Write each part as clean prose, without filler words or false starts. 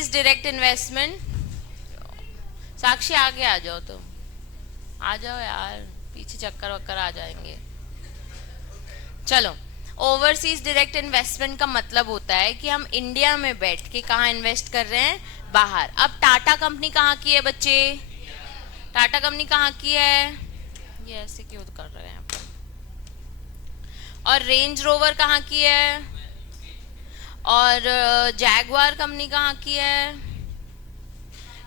Overseas direct investment, साक्षी आगे आ जाओ, तुम आ जाओ यार, पीछे चक्कर वक्कर आ जाएंगे। चलो, ओवरसीज डायरेक्ट इन्वेस्टमेंट का मतलब होता है कि हम इंडिया में बैठ के कहाँ इन्वेस्ट कर रहे हैं, बाहर। अब टाटा कंपनी कहाँ की है बच्चे, टाटा कंपनी कहाँ की है, ये ऐसे क्यों कर रहे हैं अपन। और रेंज रोवर कहाँ की है, और जैगवार कंपनी कहाँ की है।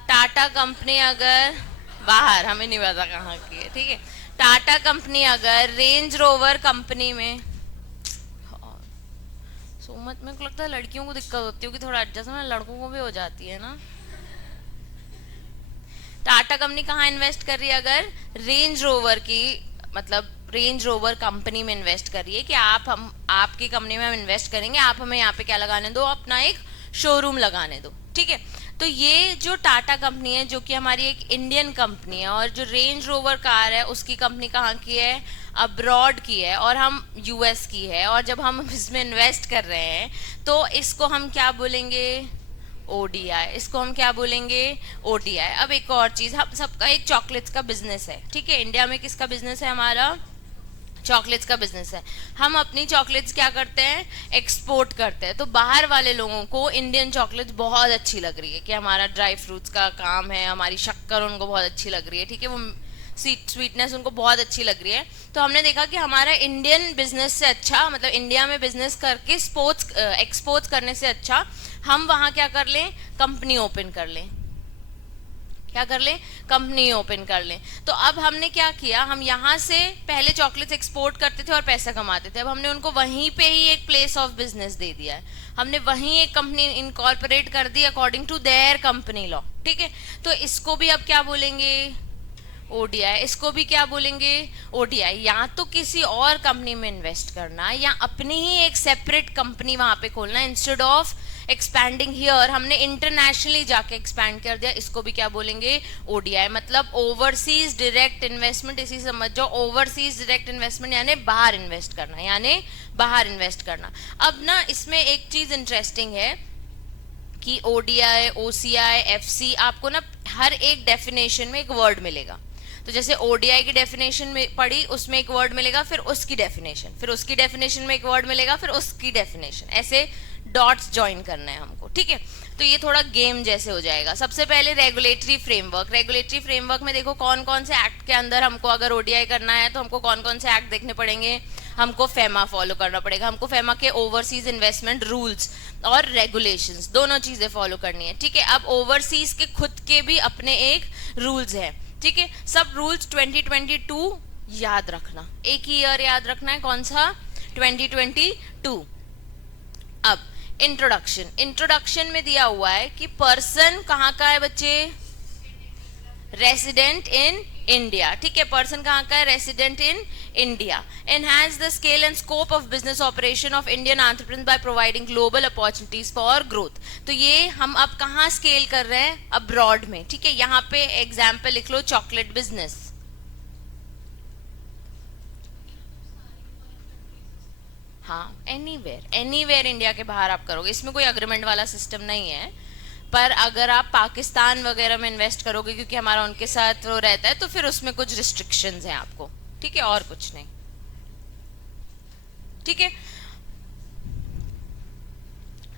टाटा कंपनी अगर बाहर, हमें नहीं पता कहाँ की है, ठीक है। टाटा कंपनी अगर रेंज रोवर कंपनी में, सोमत मेरे को लगता है लड़कियों को दिक्कत होती होगी थोड़ा एडजस्टमेंट, लड़कों को भी हो जाती है ना। टाटा कंपनी कहाँ इन्वेस्ट कर रही है, अगर रेंज रोवर की, मतलब रेंज रोवर कंपनी में इन्वेस्ट कर रही है कि हम आपकी कंपनी में हम इन्वेस्ट करेंगे, आप हमें यहाँ पे क्या लगाने दो, अपना एक शोरूम लगाने दो, ठीक है। तो ये जो टाटा कंपनी है, जो कि हमारी एक इंडियन कंपनी है, और जो रेंज रोवर कार है उसकी कंपनी कहाँ की है, अब्रॉड की है, और हम यूएस की है। और जब हम इसमें इन्वेस्ट कर रहे हैं तो इसको हम क्या बोलेंगे, ओडीआई। इसको हम क्या बोलेंगे, ओडीआई। अब एक और चीज, हम सबका एक चॉकलेट्स का बिजनेस है, ठीक है। इंडिया में किसका बिजनेस है, हमारा चॉकलेट्स का बिजनेस है। हम अपनी चॉकलेट्स क्या करते हैं, एक्सपोर्ट करते हैं। तो बाहर वाले लोगों को इंडियन चॉकलेट्स बहुत अच्छी लग रही है कि हमारा ड्राई फ्रूट्स का काम है, हमारी शक्कर उनको बहुत अच्छी लग रही है, ठीक है, वो स्वीटनेस उनको बहुत अच्छी लग रही है। तो हमने देखा कि हमारा इंडियन बिजनेस से अच्छा, मतलब इंडिया में बिजनेस करके स्पोर्ट्स एक्सपोर्ट करने से अच्छा हम वहां क्या कर लें, कंपनी ओपन कर लें। क्या कर लें, कंपनी ओपन कर लें। तो अब हमने क्या किया, हम यहाँ से पहले चॉकलेट्स एक्सपोर्ट करते थे और पैसा कमाते थे, अब हमने उनको वहीं पे ही एक प्लेस ऑफ बिजनेस दे दिया है। हमने वहीं एक कंपनी इनकॉर्पोरेट कर दी according to their company law, ठीक है। तो इसको भी अब क्या बोलेंगे, ओडीआई। इसको भी क्या बोलेंगे, ओडीआई। या तो किसी और कंपनी में इन्वेस्ट करना, या अपनी ही एक सेपरेट कंपनी वहां पे खोलना, इंस्टेड ऑफ एक्सपैंडिंग हियर हमने इंटरनेशनली जाके एक्सपैंड कर दिया। इसको भी क्या बोलेंगे, ओडीआई। मतलब ओवरसीज डायरेक्ट इन्वेस्टमेंट, इसी समझ जाओ, ओवरसीज डायरेक्ट इन्वेस्टमेंट यानी बाहर इन्वेस्ट करना, यानी बाहर इन्वेस्ट करना। अब ना इसमें एक चीज इंटरेस्टिंग है कि ओडीआई, ओसीआई, एफसी, आपको ना हर एक डेफिनेशन में एक वर्ड मिलेगा। तो जैसे ओडीआई की डेफिनेशन में पढ़ी, उसमें एक वर्ड मिलेगा, फिर उसकी डेफिनेशन, फिर उसकी डेफिनेशन में एक वर्ड मिलेगा, फिर उसकी डेफिनेशन, ऐसे डॉट्स ज्वाइन करना है हमको, ठीक है। तो ये थोड़ा गेम जैसे हो जाएगा। सबसे पहले रेगुलेटरी फ्रेमवर्क। रेगुलेटरी फ्रेमवर्क में देखो कौन कौन से एक्ट के अंदर हमको अगर ओडीआई करना है तो हमको कौन कौन से एक्ट देखने पड़ेंगे, हमको फेमा फॉलो करना पड़ेगा, हमको फेमा के ओवरसीज इन्वेस्टमेंट रूल्स और रेगुलेशंस दोनों चीजें फॉलो करनी है, ठीक है। अब ओवरसीज के खुद के भी अपने एक रूल्स हैं, ठीक है। सब रूल्स 2022 याद रखना, एक ही ईयर याद रखना है, कौन सा, 2022। अब इंट्रोडक्शन में दिया हुआ है कि पर्सन कहाँ का है बच्चे, रेसिडेंट इन इंडिया, ठीक है। पर्सन कहाँ का है, resident in India. Enhance the scale and scope of business operation of Indian entrepreneurs by providing global opportunities for growth. तो ये हम अब कहाँ स्केल कर रहे हैं, अब्रॉड में, ठीक है। यहाँ पे एग्जाम्पल लिख लो, चॉकलेट बिजनेस। हाँ, एनीवेयर इंडिया के बाहर आप करोगे, इसमें कोई अग्रीमेंट वाला सिस्टम नहीं है। पर अगर आप पाकिस्तान वगैरह में इन्वेस्ट करोगे, क्योंकि हमारा उनके साथ वो रहता है, तो फिर उसमें कुछ रिस्ट्रिक्शंस हैं आपको, ठीक है, और कुछ नहीं, ठीक है।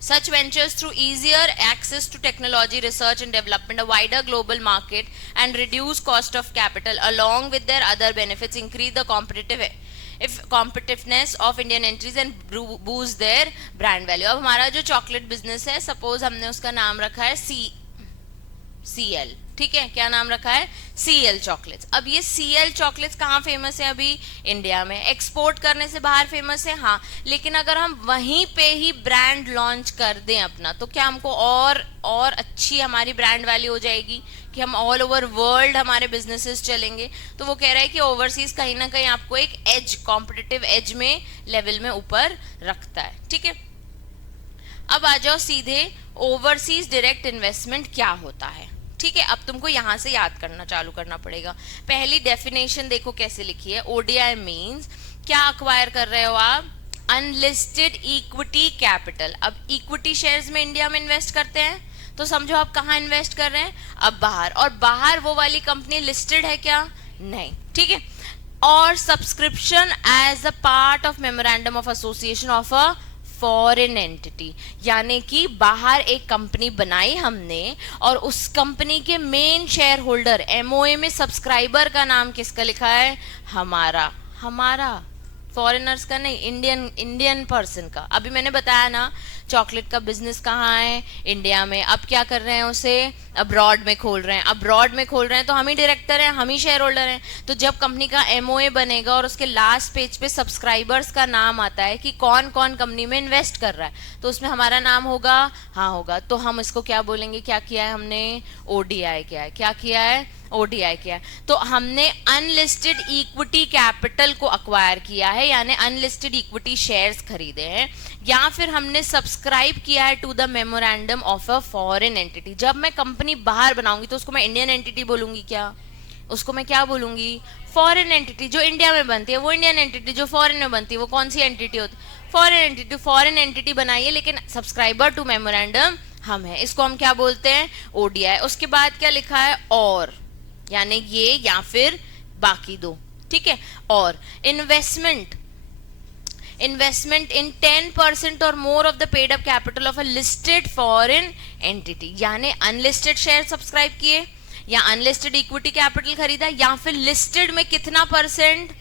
Such ventures through easier access to technology, research and development, a wider global market, and reduce cost of capital, along with their other benefits, increase the competitiveness of Indian entries and boost their brand value. अब हमारा जो chocolate business है, suppose हमने उसका नाम रखा है CL, ठीक है। क्या नाम रखा है, CL चॉकलेट्स। अब ये CL चॉकलेट्स कहाँ फेमस है, अभी इंडिया में। एक्सपोर्ट करने से बाहर फेमस है, हाँ, लेकिन अगर हम वहीं पे ही ब्रांड लॉन्च कर दें अपना, तो क्या हमको और अच्छी हमारी ब्रांड वैल्यू हो जाएगी कि हम ऑल ओवर वर्ल्ड हमारे बिजनेसेस चलेंगे। तो वो कह रहा है कि ओवरसीज कहीं ना कहीं आपको एक एज, कॉम्पिटिटिव एज में, लेवल में ऊपर रखता है, ठीक है। अब आ जाओ सीधे, ओवरसीज डायरेक्ट इन्वेस्टमेंट क्या होता है, ठीक है। अब तुमको यहां से याद करना चालू करना पड़ेगा। पहली डेफिनेशन देखो कैसे लिखी है, ओडीआई मींस, क्या अक्वायर कर रहे हो आप, अनलिस्टेड इक्विटी कैपिटल। अब इक्विटी शेयर्स में इंडिया में इन्वेस्ट करते हैं, तो समझो आप कहाँ इन्वेस्ट कर रहे हैं, अब बाहर, और बाहर वो वाली कंपनी लिस्टेड है क्या, नहीं, ठीक है। और subscription as a part of memorandum of association of a foreign entity, यानी कि बाहर एक कंपनी बनाई हमने और उस कंपनी के मेन शेयर होल्डर, एमओए में सब्सक्राइबर का नाम किसका लिखा है, हमारा, हमारा, फॉरेनर्स का नहीं, इंडियन पर्सन का। अभी मैंने बताया ना चॉकलेट का बिजनेस कहाँ है, इंडिया में। अब क्या कर रहे हैं, उसे अब्रॉड में खोल रहे हैं, अब्रॉड में खोल रहे हैं तो हम ही डायरेक्टर हैं, हम ही शेयर होल्डर हैं। तो जब कंपनी का एमओए बनेगा और उसके लास्ट पेज पे सब्सक्राइबर्स का नाम आता है कि कौन कौन कंपनी में इन्वेस्ट कर रहा है, तो उसमें हमारा नाम होगा, हाँ होगा, तो हम इसको क्या बोलेंगे, क्या किया है हमने, ओडीआई किया है। क्या किया है, ओडीआई किया है। तो हमने अनलिस्टेड इक्विटी कैपिटल को अक्वायर किया है, यानी अनलिस्टेड इक्विटी शेयर्स खरीदे हैं, या फिर हमने सब्सक्राइब किया है to the memorandum of a foreign entity. जब मैं कंपनी बाहर बनाऊंगी तो उसको मैं इंडियन एंटिटी बोलूंगी क्या, उसको मैं क्या बोलूंगी, फॉरेन एंटिटी। जो इंडिया में बनती है वो इंडियन एंटिटी, जो फॉरेन में बनती है वो कौन सी एंटिटी होती है, फॉरेन एंटिटी। फॉरेन एंटिटी बनाइए लेकिन सब्सक्राइबर टू मेमोरेंडम हम है, इसको हम क्या बोलते हैं, ओडीआई। उसके बाद क्या लिखा है, और, यानी ये या फिर बाकी दो, ठीक है। और investment in 10% or more of the paid up capital of a listed foreign entity, यानी अनलिस्टेड शेयर सब्सक्राइब किए या अनलिस्टेड इक्विटी कैपिटल खरीदा, या फिर लिस्टेड में कितना परसेंट,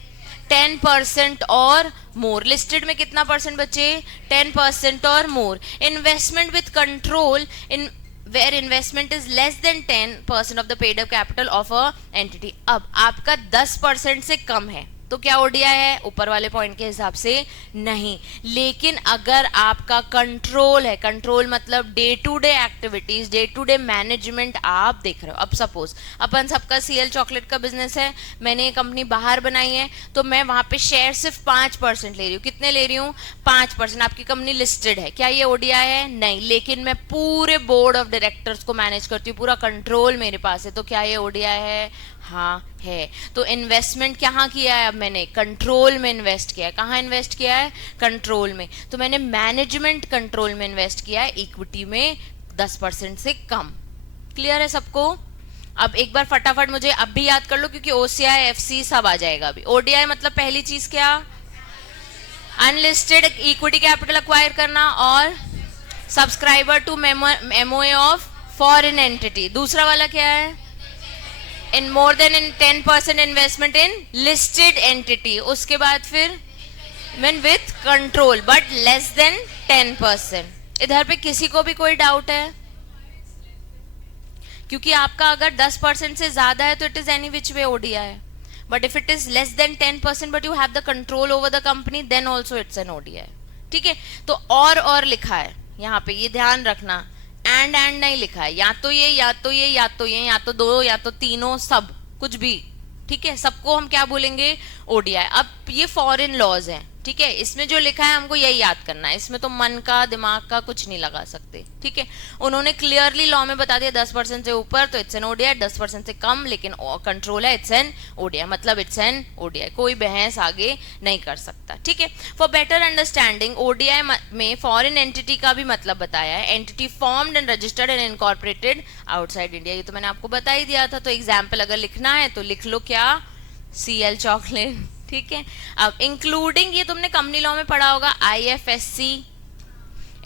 10% और मोर। लिस्टेड में कितना परसेंट बचे, 10% और more. Investment with control in where investment is less than 10% of the paid up capital of a entity। अब आपका 10% से कम है तो क्या ओडीआई है, ऊपर वाले पॉइंट के हिसाब से नहीं। लेकिन अगर आपका कंट्रोल है, कंट्रोल मतलब day to day activities, day to day management आप देख रहे हो। अब सपोज अपन सबका सीएल चॉकलेट का बिजनेस है, मैंने ये कंपनी बाहर बनाई है, तो मैं वहां पे शेयर सिर्फ 5% ले रही हूँ। कितने ले रही हूँ, 5%। आपकी कंपनी लिस्टेड है, क्या ये ओडीआई है, नहीं। लेकिन मैं पूरे बोर्ड ऑफ डायरेक्टर्स को मैनेज करती हूँ, पूरा कंट्रोल मेरे पास है, तो क्या ये ओडीआई है, हाँ है। तो इन्वेस्टमेंट कहाँ किया है, अब मैंने कंट्रोल में इन्वेस्ट किया है। कहाँ इन्वेस्ट किया है, कंट्रोल में। तो मैंने मैनेजमेंट कंट्रोल में इन्वेस्ट किया है, इक्विटी में 10% से कम। क्लियर है सबको। अब एक बार फटाफट मुझे अब भी याद कर लो, क्योंकि ओसीआई एफसी सब आ जाएगा अभी। ओडीआई मतलब पहली चीज क्या, अनलिस्टेड इक्विटी कैपिटल अक्वायर करना और subscriber to MOA of foreign entity. दूसरा वाला क्या है, in more than 10% investment in listed entity। उसके बाद फिर when with control but less than 10%। इधर पे किसी को भी कोई डाउट है, क्योंकि आपका अगर 10% से ज्यादा है तो it is any which way ODI है, but if it is less than 10% but you have the control over the company then also it's an ODI. ठीक है, तो और लिखा है यहाँ पे, ये ध्यान रखना, एंड नहीं लिखा है, या तो ये या तो ये या तो ये या तो दो या तो तीनों, सब कुछ भी। ठीक है, सबको हम क्या बोलेंगे, ओडीआई। अब ये फॉरेन लॉज हैं, ठीक है, इसमें जो लिखा है हमको यही याद करना है, इसमें तो मन का दिमाग का कुछ नहीं लगा सकते। ठीक है, उन्होंने क्लियरली लॉ में बता दिया 10% से ऊपर तो इट्स एन ओडीआई, 10% से कम लेकिन कंट्रोल है इट्स एन ओडीआई, मतलब इट्स एन ओडीआई। कोई बहस आगे नहीं कर सकता। ठीक है, फॉर बेटर अंडरस्टैंडिंग ओडीआई में फॉरेन एंटिटी का भी मतलब बताया है, entity formed and registered and incorporated outside India. ये तो मैंने आपको बता ही दिया था। तो एग्जाम्पल अगर लिखना है तो लिख लो क्या, सीएल चॉकलेट। ठीक है, अब इंक्लूडिंग, ये तुमने कंपनी लॉ में पढ़ा होगा, IFSC,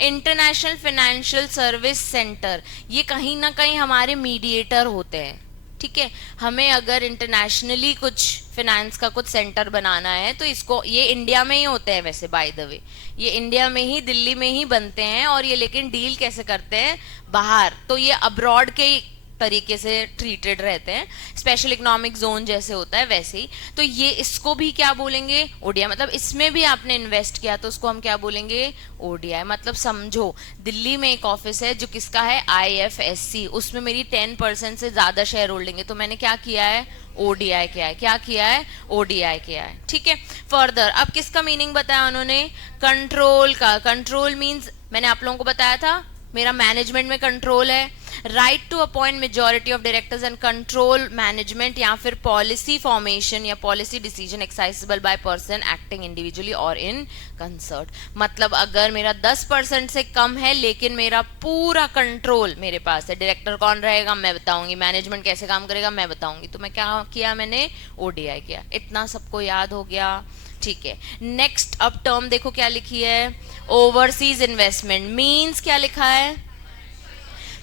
international financial service centre, ये कहीं ना कहीं हमारे मीडिएटर होते हैं। ठीक है, हमें अगर इंटरनेशनली कुछ फाइनेंस का कुछ सेंटर बनाना है तो इसको, ये इंडिया में ही होते हैं वैसे, बाय द वे ये इंडिया में ही, दिल्ली में ही बनते हैं, और ये लेकिन डील कैसे करते हैं, बाहर। तो ये अब्रॉड के तरीके से ट्रीटेड रहते हैं, स्पेशल इकोनॉमिक जोन जैसे होता है वैसे ही। तो ये इसको भी क्या बोलेंगे, ओडीआई। मतलब इसमें भी आपने इन्वेस्ट किया तो उसको हम क्या बोलेंगे, ओडीआई। मतलब समझो दिल्ली में एक ऑफिस है जो किसका है, आईएफएससी, उसमें मेरी 10% से ज्यादा शेयर होल्डिंग है, तो मैंने क्या किया है, ओडीआई किया है। क्या किया है, ओडीआई किया है। ठीक है, फर्दर अब किसका मीनिंग बताया उन्होंने, कंट्रोल का। कंट्रोल मीन्स मैंने आप लोगों को बताया था मेरा मैनेजमेंट में कंट्रोल है, right to appoint majority of directors and control management, या फिर पॉलिसी फॉर्मेशन या policy decision exercisable by person acting individually or in concert. मतलब अगर मेरा 10% से कम है लेकिन मेरा पूरा कंट्रोल मेरे पास है, डायरेक्टर कौन रहेगा मैं बताऊंगी, मैनेजमेंट कैसे काम करेगा मैं बताऊंगी, तो मैं क्या किया, मैंने ओडीआई किया। इतना सबको याद हो गया, ठीक है। नेक्स्ट अब टर्म देखो क्या लिखी है, ओवरसीज इन्वेस्टमेंट मींस क्या लिखा है,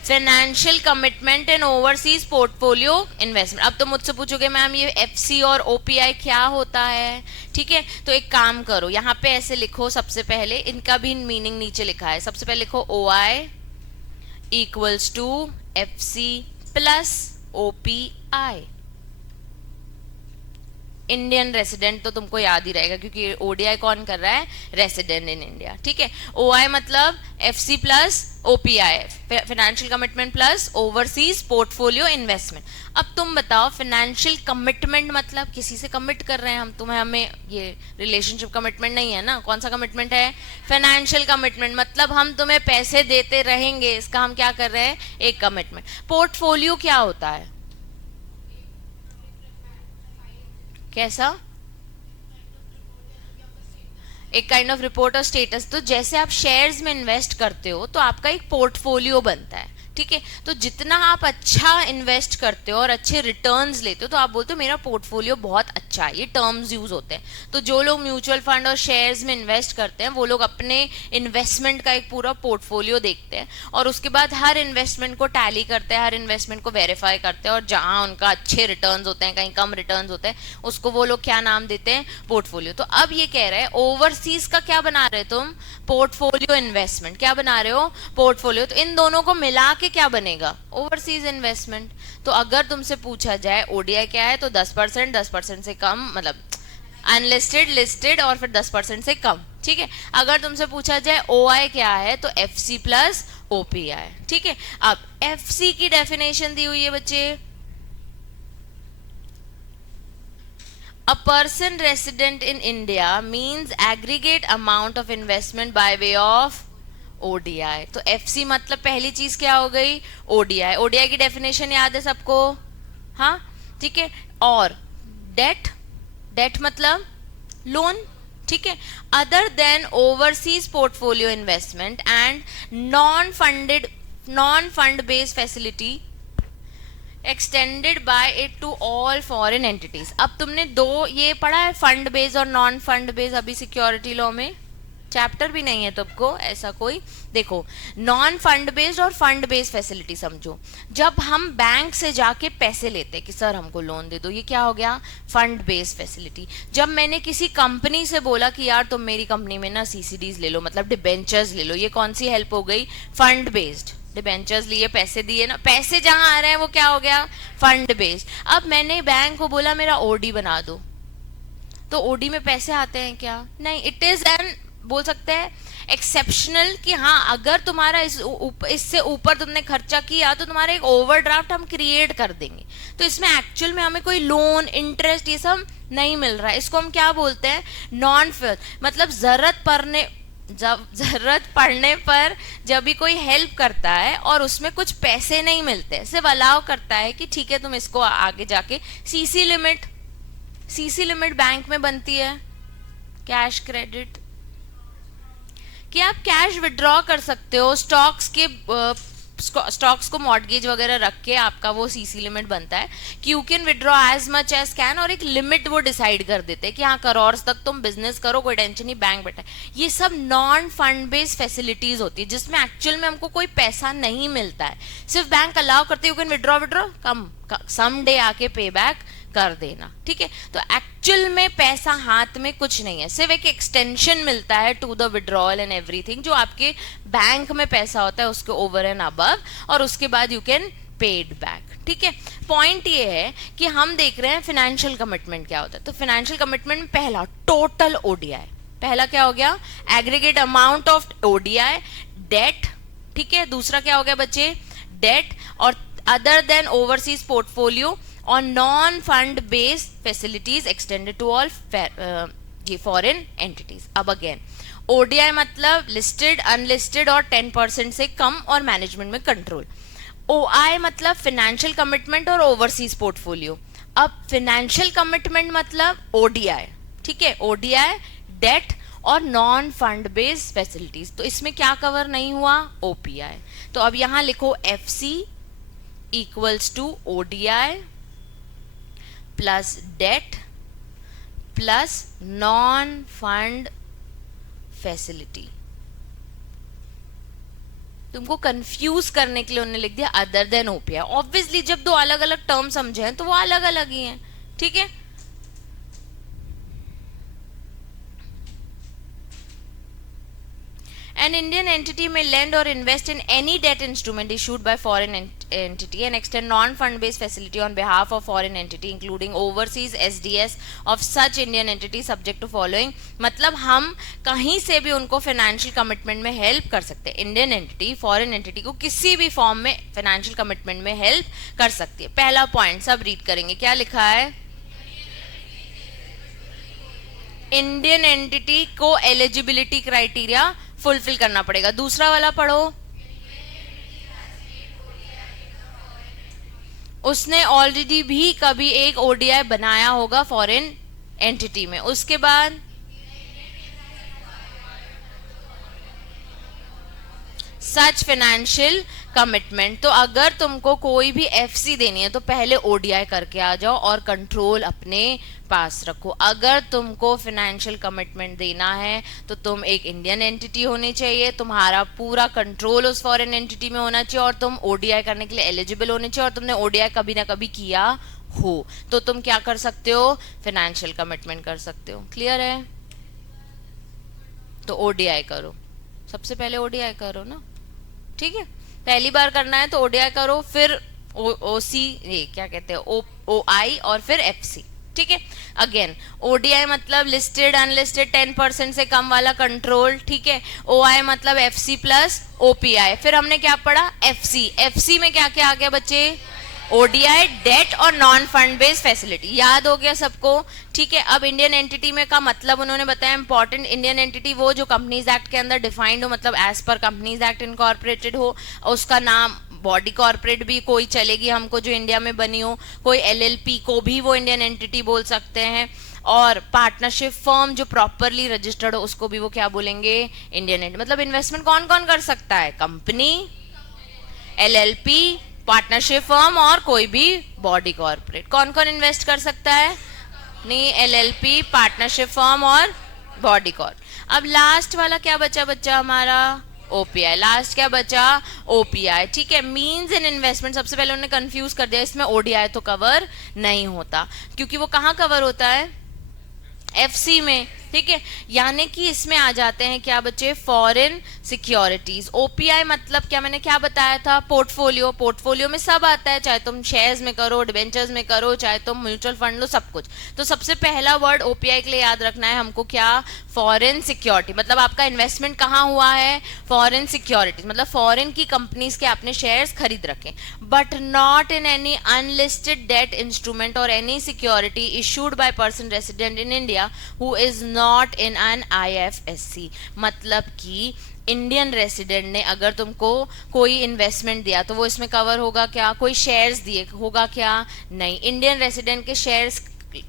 financial commitment and overseas portfolio investment. अब तो मुझसे पूछोगे मैम ये एफसी और ओपीआई क्या होता है, ठीक है। तो एक काम करो, यहाँ पे ऐसे लिखो, सबसे पहले इनका भी मीनिंग नीचे लिखा है, सबसे पहले लिखो OI equals to FC plus OPI. Indian resident तो तुमको याद ही रहेगा क्योंकि ओडीआई कौन कर रहा है, रेसिडेंट इन इंडिया, ठीक है। ओआई मतलब FC plus OPI, financial commitment plus overseas portfolio investment. अब तुम बताओ फाइनेंशियल कमिटमेंट मतलब किसी से कमिट कर रहे हैं हम, तुम्हें हमें ये रिलेशनशिप कमिटमेंट नहीं है ना, कौन सा कमिटमेंट है, फाइनेंशियल कमिटमेंट, मतलब हम तुम्हें पैसे देते रहेंगे, इसका हम क्या कर रहे हैं, एक कमिटमेंट। पोर्टफोलियो क्या होता है, कैसा, एक काइंड ऑफ रिपोर्ट और स्टेटस। तो जैसे आप शेयर्स में इन्वेस्ट करते हो तो आपका एक पोर्टफोलियो बनता है, ठीक है। तो जितना आप अच्छा इन्वेस्ट करते हो और अच्छे रिटर्न्स लेते हो तो आप बोलते हो मेरा पोर्टफोलियो बहुत अच्छा है, ये टर्म्स यूज होते हैं। तो जो लोग म्यूचुअल फंड और शेयर्स में इन्वेस्ट करते हैं वो लोग अपने इन्वेस्टमेंट का एक पूरा पोर्टफोलियो देखते हैं और उसके बाद हर इन्वेस्टमेंट को टैली करते हैं, हर इन्वेस्टमेंट को वेरीफाई करते हैं, और जहां उनका अच्छे रिटर्न्स होते हैं, कहीं कम रिटर्न्स होते हैं, उसको वो लोग क्या नाम देते हैं, पोर्टफोलियो। तो अब ये कह रहे हैं ओवरसीज का क्या बना रहे हो तुम, पोर्टफोलियो इन्वेस्टमेंट, क्या बना रहे हो, पोर्टफोलियो। तो इन दोनों को मिला के क्या बनेगा, ओवरसीज इन्वेस्टमेंट। तो अगर तुमसे पूछा जाए ओडीआई क्या है तो 10%, 10% से कम, मतलब अनलिस्टेड, लिस्टेड और फिर 10% से कम, ठीक है। अगर तुमसे पूछा जाए ओआई क्या है तो एफसी प्लस ओपीआई, ठीक है। अब एफसी की डेफिनेशन दी हुई है बच्चे, a person resident in India means aggregate amount of investment by way of ODI। तो FC मतलब पहली चीज क्या हो गई, ODI। ODI की डेफिनेशन याद है सबको, हाँ ठीक है। और डेट, डेट मतलब लोन, ठीक है। Other than overseas portfolio investment and non fund based facility extended by it to all foreign entities. अब तुमने दो ये पढ़ा है, फंड बेस्ड और नॉन फंड बेस्ड, अभी सिक्योरिटी लॉ में चैप्टर भी नहीं है तुमको ऐसा कोई। देखो नॉन फंड बेस्ड और फंड बेस्ड फैसिलिटी समझो, जब हम बैंक से जाके पैसे लेते हैं कि सर हमको लोन दे दो, ये क्या हो गया, फंड बेस्ड फैसिलिटी। जब मैंने किसी कंपनी से बोला कि यार तुम मेरी कंपनी में ना सीसीडीज ले लो, मतलब डिबेंचर्स ले लो, ये कौन सी हेल्प हो गई, फंड बेस्ड। डिबेंचर्स लिए, पैसे दिए ना, पैसे जहां आ रहे हैं वो क्या हो गया, फंड बेस्ड। अब मैंने बैंक को बोला मेरा ओडी बना दो, तो ओडी में पैसे आते हैं क्या, नहीं, इट इज एन, बोल सकते हैं एक्सेप्शनल, कि हाँ अगर तुम्हारा इससे ऊपर तुमने खर्चा किया तो तुम्हारा एक ओवरड्राफ्ट हम क्रिएट कर देंगे। तो इसमें एक्चुअल में हमें कोई लोन, इंटरेस्ट ये सब नहीं मिल रहा है, इसको हम क्या बोलते हैं, नॉन फेयर। मतलब जरूरत पड़ने पर जब भी कोई हेल्प करता है और उसमें कुछ पैसे नहीं मिलते, सिर्फ अलाउ करता है कि ठीक है तुम इसको आगे जाके, सीसी लिमिट बैंक में बनती है, कैश क्रेडिट, कि आप कैश विड्रॉ कर सकते हो, स्टॉक्स को मॉर्गेज वगैरह रख के आपका वो सीसी लिमिट बनता है कि you can withdraw as much as can, और एक लिमिट वो डिसाइड कर देते हैं कि हाँ करोड़ तक तुम बिजनेस करो, कोई टेंशन नहीं, बैंक बैठा है। ये सब नॉन फंड बेस्ड फैसिलिटीज होती है जिसमें एक्चुअल में हमको कोई पैसा नहीं मिलता है, सिर्फ बैंक अलाउ करते हैं you can withdraw come some day आके पे बैक कर देना, ठीक है। तो एक्चुअल में पैसा हाथ में कुछ नहीं है, सिर्फ एक एक्सटेंशन मिलता है to the withdrawal and everything, जो आपके बैंक में पैसा होता है उसके ओवर एंड अबव, और उसके बाद यू कैन पेड बैक, ठीक है। पॉइंट ये है कि हम देख रहे हैं फाइनेंशियल कमिटमेंट क्या होता है। तो फाइनेंशियल कमिटमेंट में पहला टोटल ओडीआई, पहला क्या हो गया, aggregate amount of ODI, debt, ठीक है। दूसरा क्या हो गया बच्चे, डेट, और अदर देन ओवरसीज पोर्टफोलियो और non fund based facilities extended to all foreign entities. अब अगेन ओडीआई मतलब लिस्टेड, अनलिस्टेड और 10% से कम और मैनेजमेंट में कंट्रोल। OI मतलब फिनेंशियल कमिटमेंट और ओवरसीज पोर्टफोलियो। अब फिनेंशियल कमिटमेंट मतलब ODI, ठीक है, ODI, डेट और नॉन फंड बेस्ड फैसिलिटीज। तो इसमें क्या कवर नहीं हुआ? OPI। तो अब यहां लिखो FC equals to ODI plus debt plus non fund facility. तुमको कंफ्यूज करने के लिए उन्होंने लिख दिया अदर देन OPI। ऑब्वियसली जब दो अलग अलग टर्म समझे हैं तो वो अलग अलग ही हैं, ठीक है। An Indian entity may lend or invest in any debt instrument issued by foreign entity and extend non-fund-based facility on behalf of foreign entity, including overseas SDS of such Indian entity, subject to following। मतलब हम कहीं से भी उनको financial commitment में help कर सकते हैं। इंडियन एंटिटी फॉरेन एंटिटी को किसी भी फॉर्म में फाइनेंशियल कमिटमेंट में हेल्प कर सकती है। पहला पॉइंट सब रीड करेंगे, क्या लिखा है? इंडियन एंटिटी को एलिजिबिलिटी क्राइटेरिया फुलफिल करना पड़ेगा। दूसरा वाला पढ़ो, उसने ऑलरेडी भी कभी एक ODI बनाया होगा फॉरेन एंटिटी में। उसके बाद सच फाइनेंशियल कमिटमेंट। तो अगर तुमको कोई भी FC देनी है तो पहले ODI करके आ जाओ और कंट्रोल अपने पास रखो। अगर तुमको फाइनेंशियल कमिटमेंट देना है तो तुम एक इंडियन एंटिटी होनी चाहिए, तुम्हारा पूरा कंट्रोल उस फॉरेन एंटिटी में होना चाहिए और तुम ODI करने के लिए एलिजिबल होने चाहिए और तुमने ODI कभी ना कभी किया हो तो तुम क्या कर सकते हो? फाइनेंशियल कमिटमेंट कर सकते हो। क्लियर है? तो ODI करो, सबसे पहले ODI करो ना, ठीक है। पहली बार करना है तो ODI करो, फिर OC, ये क्या कहते हैं, OI और फिर FC, ठीक है। अगेन ODI मतलब लिस्टेड अनलिस्टेड 10% से कम वाला कंट्रोल, ठीक है। OI मतलब FC प्लस OPI। फिर हमने क्या पढ़ा? FC में क्या क्या आ गया बच्चे? ODI, डेट और नॉन फंड बेस्ड फैसिलिटी। याद हो गया सबको? ठीक है। अब इंडियन एंटिटी में का मतलब उन्होंने बताया इंपॉर्टेंट, इंडियन एंटिटी वो जो कंपनीज एक्ट के अंदर डिफाइंड हो, मतलब as per companies act incorporated हो, उसका नाम बॉडी कॉर्पोरेट भी कोई चलेगी हमको जो इंडिया में बनी हो, कोई LLP को भी वो इंडियन एंटिटी बोल सकते हैं, और पार्टनरशिप फर्म जो प्रॉपरली रजिस्टर्ड हो उसको भी वो क्या बोलेंगे? Indian entity. मतलब इन्वेस्टमेंट कौन कौन कर सकता है? कंपनी, LLP, पार्टनरशिप फर्म और कोई भी बॉडी कॉर्पोरेट। कौन कौन इन्वेस्ट कर सकता है? नहीं, LLP, पार्टनरशिप फर्म और बॉडी कॉर्प। अब लास्ट वाला क्या बचा बच्चा हमारा? OPI। लास्ट क्या बचा? OPI, ठीक है। मींस इन इन्वेस्टमेंट। सबसे पहले उन्होंने कंफ्यूज कर दिया, इसमें ODI तो कवर नहीं होता क्योंकि वो कहाँ कवर होता है? FC में, ठीक है। यानी कि इसमें आ जाते हैं क्या बच्चे? Foreign securities. OPI मतलब क्या, मैंने क्या बताया था? पोर्टफोलियो। पोर्टफोलियो में सब आता है, चाहे तुम शेयर्स में करो, डिबेंचर्स में करो, चाहे तुम म्यूचुअल फंड लो, सब कुछ। तो सबसे पहला वर्ड OPI के लिए याद रखना है हमको, क्या? Foreign security. मतलब आपका इन्वेस्टमेंट कहाँ हुआ है? फॉरेन सिक्योरिटीज, मतलब फॉरेन की कंपनीज के आपने शेयर्स खरीद रखे, but not in any unlisted debt instrument or any security issued by person resident in India who is not in an IFSC। मतलब कि इंडियन रेसिडेंट ने अगर तुमको कोई इन्वेस्टमेंट दिया तो वो इसमें कवर होगा क्या? कोई शेयर्स दिए होगा क्या? नहीं। इंडियन रेसिडेंट के शेयर्स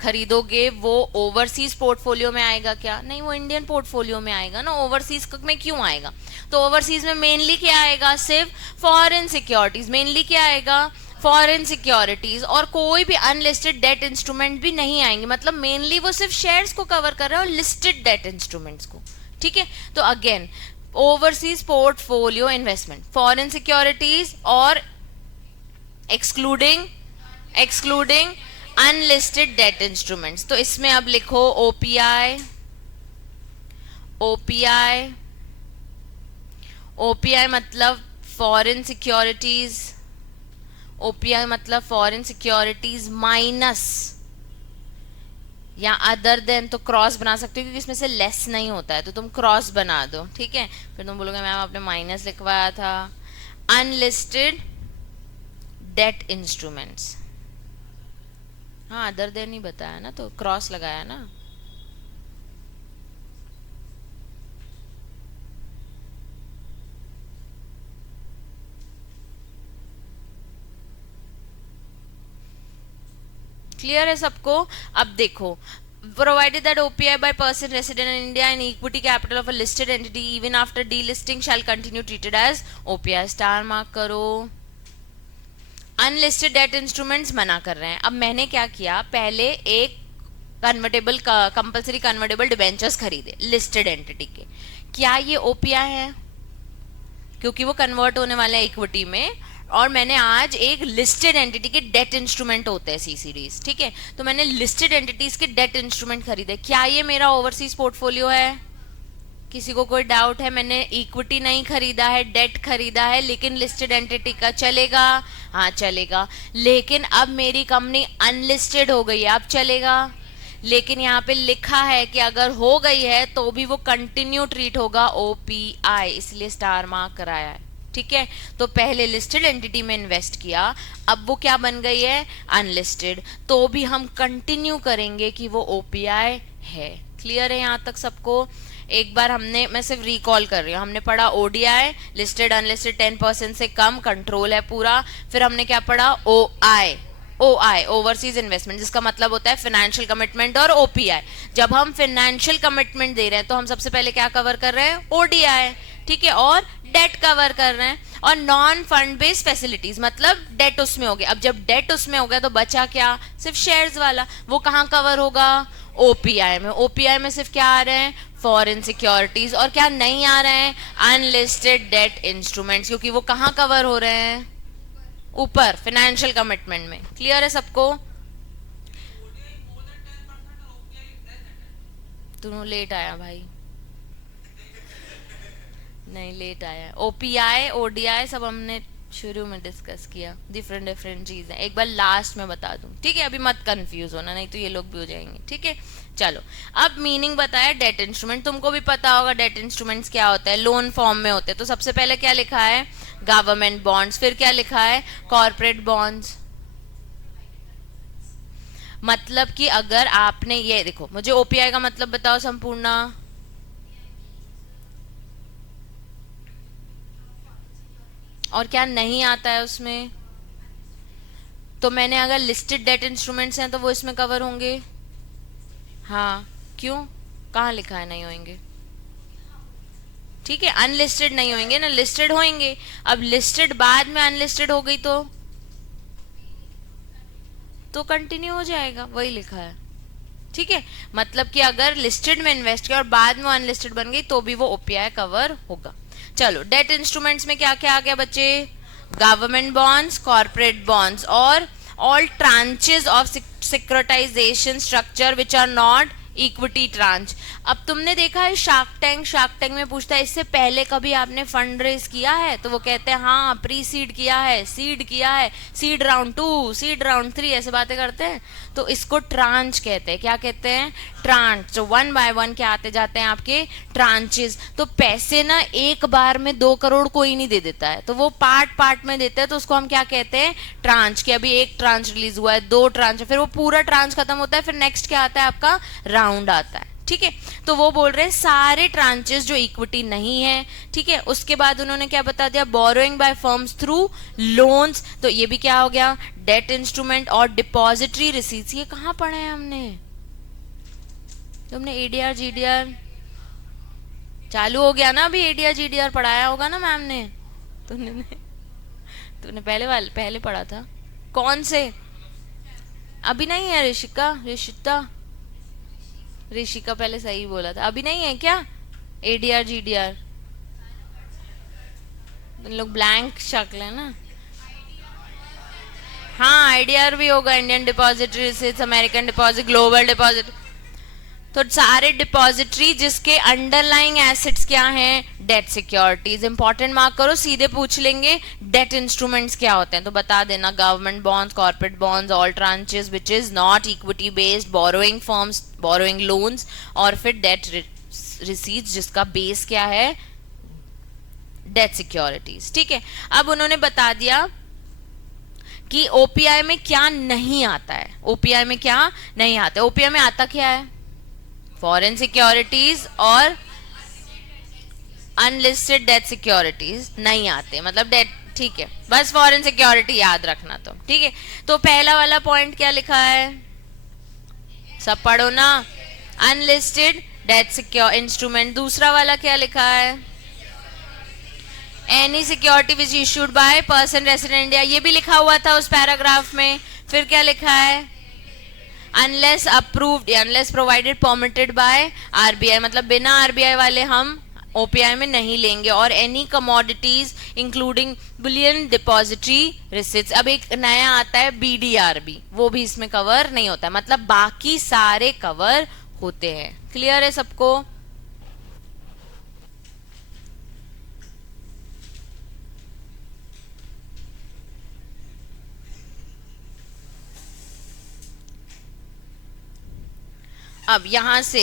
खरीदोगे वो ओवरसीज पोर्टफोलियो में आएगा क्या? नहीं, वो इंडियन पोर्टफोलियो में आएगा ना। ओवरसीज में क्यों आएगा? तो ओवरसीज में मेनली क्या आएगा? सिर्फ फॉरेन सिक्योरिटीज। मेनली क्या आएगा? Foreign securities. और कोई भी अनलिस्टेड डेट इंस्ट्रूमेंट भी नहीं आएंगे। मतलब मेनली वो सिर्फ शेयर्स को कवर कर रहा है और लिस्टेड डेट इंस्ट्रूमेंट्स को, ठीक है। तो again overseas portfolio investment, foreign securities और एक्सक्लूडिंग अनलिस्टेड डेट इंस्ट्रूमेंट्स। तो इसमें अब लिखो OPI मतलब फॉरेन सिक्योरिटीज। OPI मतलब फॉरेन सिक्योरिटीज माइनस या अदर देन, तो क्रॉस बना सकते हो क्योंकि इसमें से लेस नहीं होता है, तो तुम क्रॉस बना दो, ठीक है। फिर तुम बोलोगे मैम आपने माइनस लिखवाया था। अनलिस्टेड डेट इंस्ट्रूमेंट्स, हाँ अदर देन ही बताया ना, तो क्रॉस लगाया ना। क्लियर है सबको? अब देखो, provided that OPI by person resident in India and equity capital of a listed entity even after delisting shall continue treated as OPI. Star mark करो. अनलिस्टेड डेट इंस्ट्रूमेंट्स मना कर रहे हैं. अब मैंने क्या किया, पहले एक कन्वर्टेबल कंपलसरी कन्वर्टेबल डिबेंचर्स खरीदे लिस्टेड एंटिटी के. क्या ये ओपीआई है? क्योंकि वो कन्वर्ट होने वाले हैं इक्विटी में, और मैंने आज एक लिस्टेड एंटिटी के डेट इंस्ट्रूमेंट होते हैं सीसीडीज, ठीक है, तो मैंने लिस्टेड एंटिटीज के डेट इंस्ट्रूमेंट खरीदे. क्या ये मेरा ओवरसीज पोर्टफोलियो है? किसी को कोई डाउट है? मैंने इक्विटी नहीं खरीदा है, डेट खरीदा है, लेकिन लिस्टेड एंटिटी का चलेगा? हाँ चलेगा. लेकिन अब मेरी कंपनी अनलिस्टेड हो गई है, अब चलेगा? लेकिन यहाँ पे लिखा है कि अगर हो गई है तो भी वो कंटिन्यू ट्रीट होगा ओपीआई, इसलिए स्टार मार्क कराया है. ठीक है, तो पहले लिस्टेड एंटिटी में इन्वेस्ट किया, अब वो क्या बन गई है? अनलिस्टेड, तो भी हम कंटिन्यू करेंगे कि वो ओपीआई है. क्लियर है यहाँ तक सबको? एक बार हमने, मैं सिर्फ रिकॉल कर रही हूँ, हमने पढ़ा ओडीआई लिस्टेड अनलिस्टेड 10% से कम कंट्रोल है पूरा. फिर हमने क्या पढ़ा? ओआई ओवरसीज इन्वेस्टमेंट, जिसका मतलब होता है फाइनेंशियल कमिटमेंट, और ओपीआई. जब हम फाइनेंशियल कमिटमेंट दे रहे हैं तो हम सबसे पहले क्या कवर कर रहे हैं? ओडीआई, ठीक है, और डेट कवर कर रहे हैं. और नॉन फंड बेस्ड फैसिलिटीज मतलब डेट उसमें हो गया. अब जब डेट उसमें हो गया तो बचा क्या? सिर्फ शेयर्स वाला. वो कहाँ कवर होगा? ओपीआई में. ओपीआई में सिर्फ क्या आ रहे हैं? Foreign securities. और क्या नहीं आ रहे हैं? अनलिस्टेड डेट इंस्ट्रूमेंट्स, क्योंकि वो कहाँ कवर हो रहे हैं? ऊपर फाइनेंशियल कमिटमेंट में. क्लियर है सबको? दोनों लेट आया भाई, नहीं लेट आया. ओपीआई ओडीआई सब हमने शुरू में डिस्कस किया, डिफरेंट चीजें. एक बार लास्ट में बता दूं, ठीक है? अभी मत कंफ्यूज होना, नहीं तो ये लोग भी हो जाएंगे. ठीक है, चलो. अब मीनिंग बताया डेट इंस्ट्रूमेंट. तुमको भी पता होगा डेट इंस्ट्रूमेंट्स क्या होता है. लोन फॉर्म में होते हैं. तो सबसे पहले क्या लिखा है? Government bonds. फिर क्या लिखा है? Corporate bonds. मतलब कि अगर आपने ये देखो, मुझे ओपीआई का मतलब बताओ संपूर्ण. और क्या नहीं आता है उसमें? तो मैंने अगर लिस्टेड डेट इंस्ट्रूमेंट्स हैं तो वो इसमें कवर होंगे. हाँ, क्यों? कहाँ लिखा है नहीं होंगे? ठीक है, अनलिस्टेड नहीं होंगे ना, लिस्टेड होंगे. अब लिस्टेड बाद में अनलिस्टेड हो गई तो कंटिन्यू हो जाएगा, वही लिखा है. ठीक है, मतलब कि अगर लिस्टेड में इन्वेस्ट किया और बाद में अनलिस्टेड बन गई तो भी वो ओपीआई कवर होगा. चलो, डेट इंस्ट्रूमेंट्स में क्या क्या आ गया बच्चे? गवर्नमेंट बॉन्ड्स, कॉर्पोरेट बॉन्ड्स, और all tranches of securitisation structure which are not equity tranche. अब तुमने देखा है शार्क टैंक में पूछता है इससे पहले कभी आपने फंड रेज किया है? तो वो कहते हैं हाँ, प्री सीड किया है, सीड किया है, सीड राउंड 2, सीड राउंड 3, ऐसे बातें करते हैं. तो इसको ट्रांच कहते हैं. क्या कहते हैं? ट्रांच. जो 1 by 1 क्या आते जाते हैं आपके ट्रांचेस. तो पैसे ना एक बार में 2 करोड़ कोई नहीं दे देता है, तो वो पार्ट पार्ट में देते हैं. तो उसको हम क्या कहते हैं? ट्रांच. कि अभी एक ट्रांच रिलीज हुआ है, 2 ट्रांच, फिर वो पूरा ट्रांच खत्म होता है, फिर नेक्स्ट क्या आता है आपका? राउंड आता है. ठीक है, तो वो बोल रहे हैं सारे ट्रांचेस जो इक्विटी नहीं है. ठीक है, उसके बाद उन्होंने क्या बता दिया? Borrowing bye firms through loans. तो ये भी क्या हो गया? Date instrument. और डिपॉजिटरी रिसीट्स, ये कहाँ पढ़े हैं हमने? तुमने एडीआर जीडीआर चालू हो गया ना अभी, एडीआर जीडीआर पढ़ाया होगा ना मैम ने. तुमने पहले पढ़ा था. कौन से? अभी नहीं है? ऋषिका पहले सही बोला था. अभी नहीं है क्या एडीआर जीडीआर? तुम लोग ब्लैंक शक्ल है ना. हाँ, आईडीआर भी होगा, Indian depository receipts, American deposit, global deposit. तो सारे डिपॉजिटरी जिसके अंडरलाइंग एसेट्स क्या हैं? Debt securities. इंपॉर्टेंट मार्क करो, सीधे पूछ लेंगे डेट इंस्ट्रूमेंट्स क्या होते हैं. तो बता देना government bonds, corporate bonds, all tranches which is not equity based, borrowing firms, borrowing loans, और फिर डेट रिसीट्स जिसका बेस क्या है? Debt securities. ठीक है, अब उन्होंने बता दिया कि ओपीआई में क्या नहीं आता है. ओपीआई में क्या नहीं आता है? ओपीआई में आता क्या है? फॉरेन सिक्योरिटीज और अनलिस्टेड डेट सिक्योरिटीज नहीं आते, मतलब डेट. ठीक है, बस फॉरेन सिक्योरिटी याद रखना. तो ठीक है, तो पहला वाला पॉइंट क्या लिखा है? सब पढ़ो ना। अनलिस्टेड डेट सिक्योर इंस्ट्रूमेंट, दूसरा वाला क्या लिखा है? Any security which issued by person resident India, ये भी लिखा हुआ था उस पैराग्राफ में। फिर क्या लिखा है? Unless approved, unless provided permitted by RBI, मतलब बिना आरबीआई वाले हम ओपीआई में नहीं लेंगे। और any commodities including Boolean depository receipts, अब एक नया आता है बीडीआरबी, वो भी इसमें कवर नहीं होता है, मतलब बाकी सारे कवर होते हैं। क्लियर है सबको? अब यहां से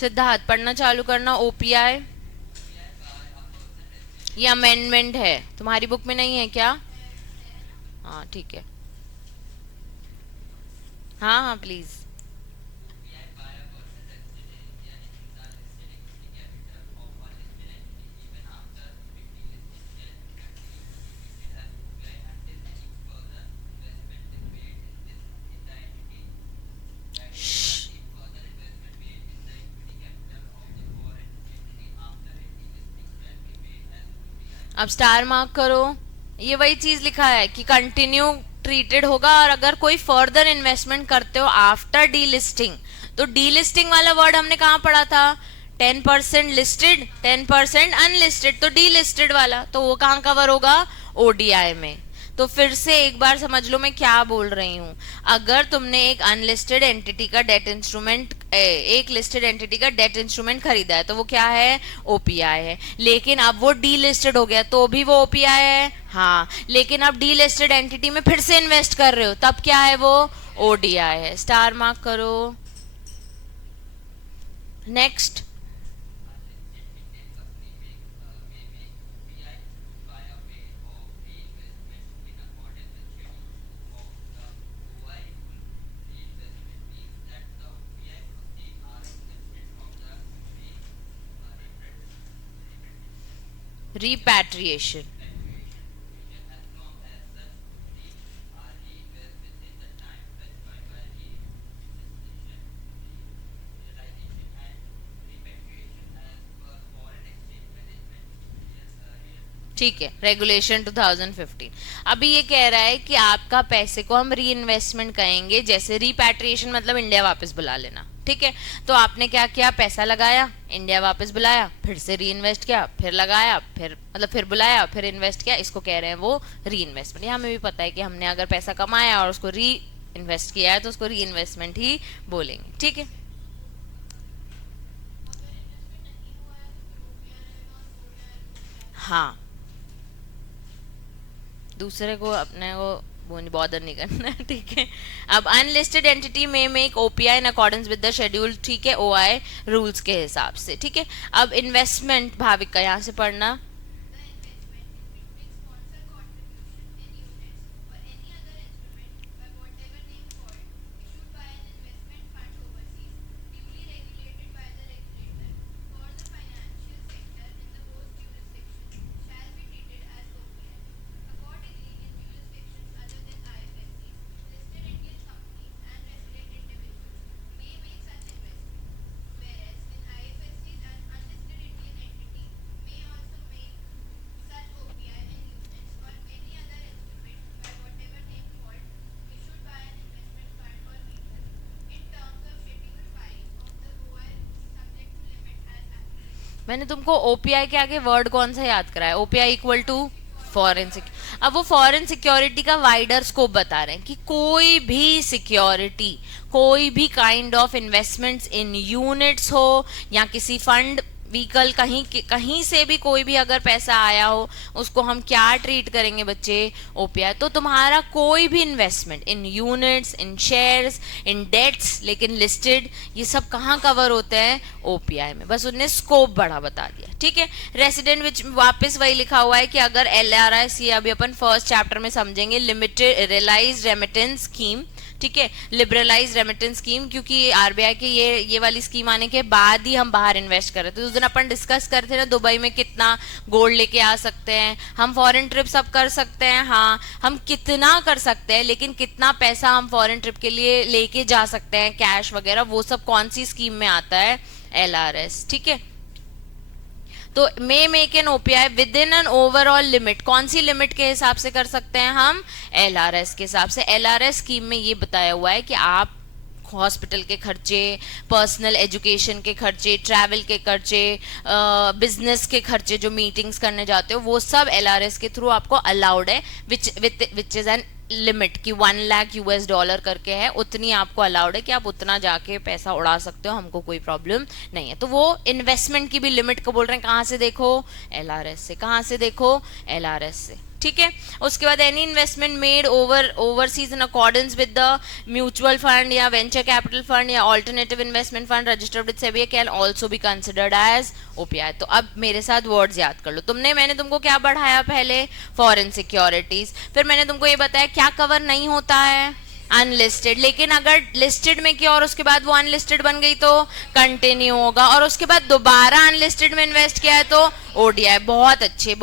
सिद्धार्थ पढ़ना चालू करना। ओपीआई ये अमेंडमेंट है, तुम्हारी बुक में नहीं है क्या? हाँ ठीक है, हाँ हाँ प्लीज। अब स्टार मार्क करो, ये वही चीज लिखा है कि कंटिन्यू ट्रीटेड होगा। और अगर कोई फर्दर इन्वेस्टमेंट करते हो आफ्टर डी लिस्टिंग, तो डी लिस्टिंग वाला वर्ड हमने कहाँ पढ़ा था? 10% लिस्टेड 10% अनलिस्टेड, तो डी लिस्टेड वाला तो वो कहाँ कवर होगा? ओडीआई में। तो फिर से एक बार समझ लो मैं क्या बोल रही हूँ। अगर तुमने एक अनलिस्टेड एंटिटी का डेट इंस्ट्रूमेंट, एक लिस्टेड एंटिटी का डेट इंस्ट्रूमेंट खरीदा है, तो वो क्या है? ओपीआई है। लेकिन अब वो डी लिस्टेड हो गया तो भी वो ओपीआई है। हाँ, लेकिन अब डी लिस्टेड एंटिटी में फिर से इन्वेस्ट कर रहे हो, तब क्या है? वो ओडीआई है। स्टार मार्क करो। Next, repatriation। ठीक है, रेगुलेशन 2015 अभी ये कह रहा है कि आपका पैसे को हम री इन्वेस्टमेंट कहेंगे। जैसे रिपैट्रिएशन मतलब इंडिया वापस बुला लेना, ठीक है? तो आपने क्या किया? पैसा लगाया, इंडिया वापस बुलाया, फिर से री इन्वेस्ट किया, फिर लगाया, फिर मतलब फिर बुलाया, फिर इन्वेस्ट किया, इसको कह रहे हैं वो री इन्वेस्टमेंट। यहाँ हमें भी पता है कि हमने अगर पैसा कमाया और उसको री इन्वेस्ट किया है तो उसको री इन्वेस्टमेंट ही बोलेंगे, ठीक है? हाँ, दूसरे को अपने को वो नहीं बॉदर नहीं करना है, ठीक है? अब अनलिस्टेड एंटिटी में make OPI in accordance with the schedule, ठीक है, ओआई रूल्स के हिसाब से, ठीक है? अब इन्वेस्टमेंट भाविक का यहाँ से पढ़ना। मैंने तुमको ओपीआई के आगे वर्ड कौन सा याद कराया? OPI equal to foreign security. अब वो फॉरेन सिक्योरिटी का वाइडर स्कोप बता रहे हैं कि कोई भी सिक्योरिटी, कोई भी kind of investments in units हो या किसी फंड व्हीकल, कहीं कहीं से भी कोई भी अगर पैसा आया हो, उसको हम क्या ट्रीट करेंगे बच्चे? ओपीआई। तो तुम्हारा कोई भी investment in units, in shares, in debts, लेकिन लिस्टेड, ये सब कहाँ कवर होते हैं? ओपीआई में। बस उन्हें स्कोप बड़ा बता दिया, ठीक है? रेसिडेंट विच वापस वही लिखा हुआ है कि अगर LRS, ये अभी अपन फर्स्ट चैप्टर में समझेंगे, लिमिटेड रियलाइज रेमिटेंस स्कीम, ठीक है, लिबरलाइज रेमिटेंस स्कीम, क्योंकि आरबीआई की ये वाली स्कीम आने के बाद ही हम बाहर इन्वेस्ट कर रहे थे। उस दिन अपन डिस्कस करते ना दुबई में कितना गोल्ड लेके आ सकते हैं, हम फॉरेन ट्रिप सब कर सकते हैं, हाँ हम कितना कर सकते हैं, लेकिन कितना पैसा हम फॉरेन ट्रिप के लिए लेके जा सकते हैं, कैश वगैरह, वो सब कौन सी स्कीम में आता है, एलआरएस। ठीक है, तो may make an OPI with in an overall limit, कौन सी लिमिट के हिसाब से कर सकते हैं हम, एलआरएस के हिसाब से। एलआरएस स्कीम में ये बताया हुआ है कि आप हॉस्पिटल के खर्चे, पर्सनल एजुकेशन के खर्चे, ट्रैवल के खर्चे, बिजनेस के खर्चे, जो मीटिंग्स करने जाते हो, वो सब एलआरएस के थ्रू आपको अलाउड है, विच इज एन लिमिट की 1 लाख यूएस डॉलर करके है, उतनी आपको अलाउड है कि आप उतना जाके पैसा उड़ा सकते हो, हमको कोई प्रॉब्लम नहीं है। तो वो इन्वेस्टमेंट की भी लिमिट को बोल रहे हैं, कहाँ से देखो, एलआरएस से। कहाँ से देखो, एलआरएस से। ठीक है, उसके बाद any investment made overseas in accordance with the mutual fund या वेंचर कैपिटल फंड या alternative investment fund registered with SEBI can also be considered as OPI. तो अब मेरे साथ वर्ड्स याद कर लो। मैंने तुमको क्या बढ़ाया पहले, फॉरेन सिक्योरिटीज, फिर मैंने तुमको ये बताया क्या कवर नहीं होता है, अनलिस्टेड, लेकिन अगर लिस्टेड में किया और उसके बाद वो अनलिस्टेड बन गई तो कंटिन्यू होगा, और उसके बाद दोबारा अनलिस्टेड में इन्वेस्ट किया है तो ओडीआई। बहुत अच्छे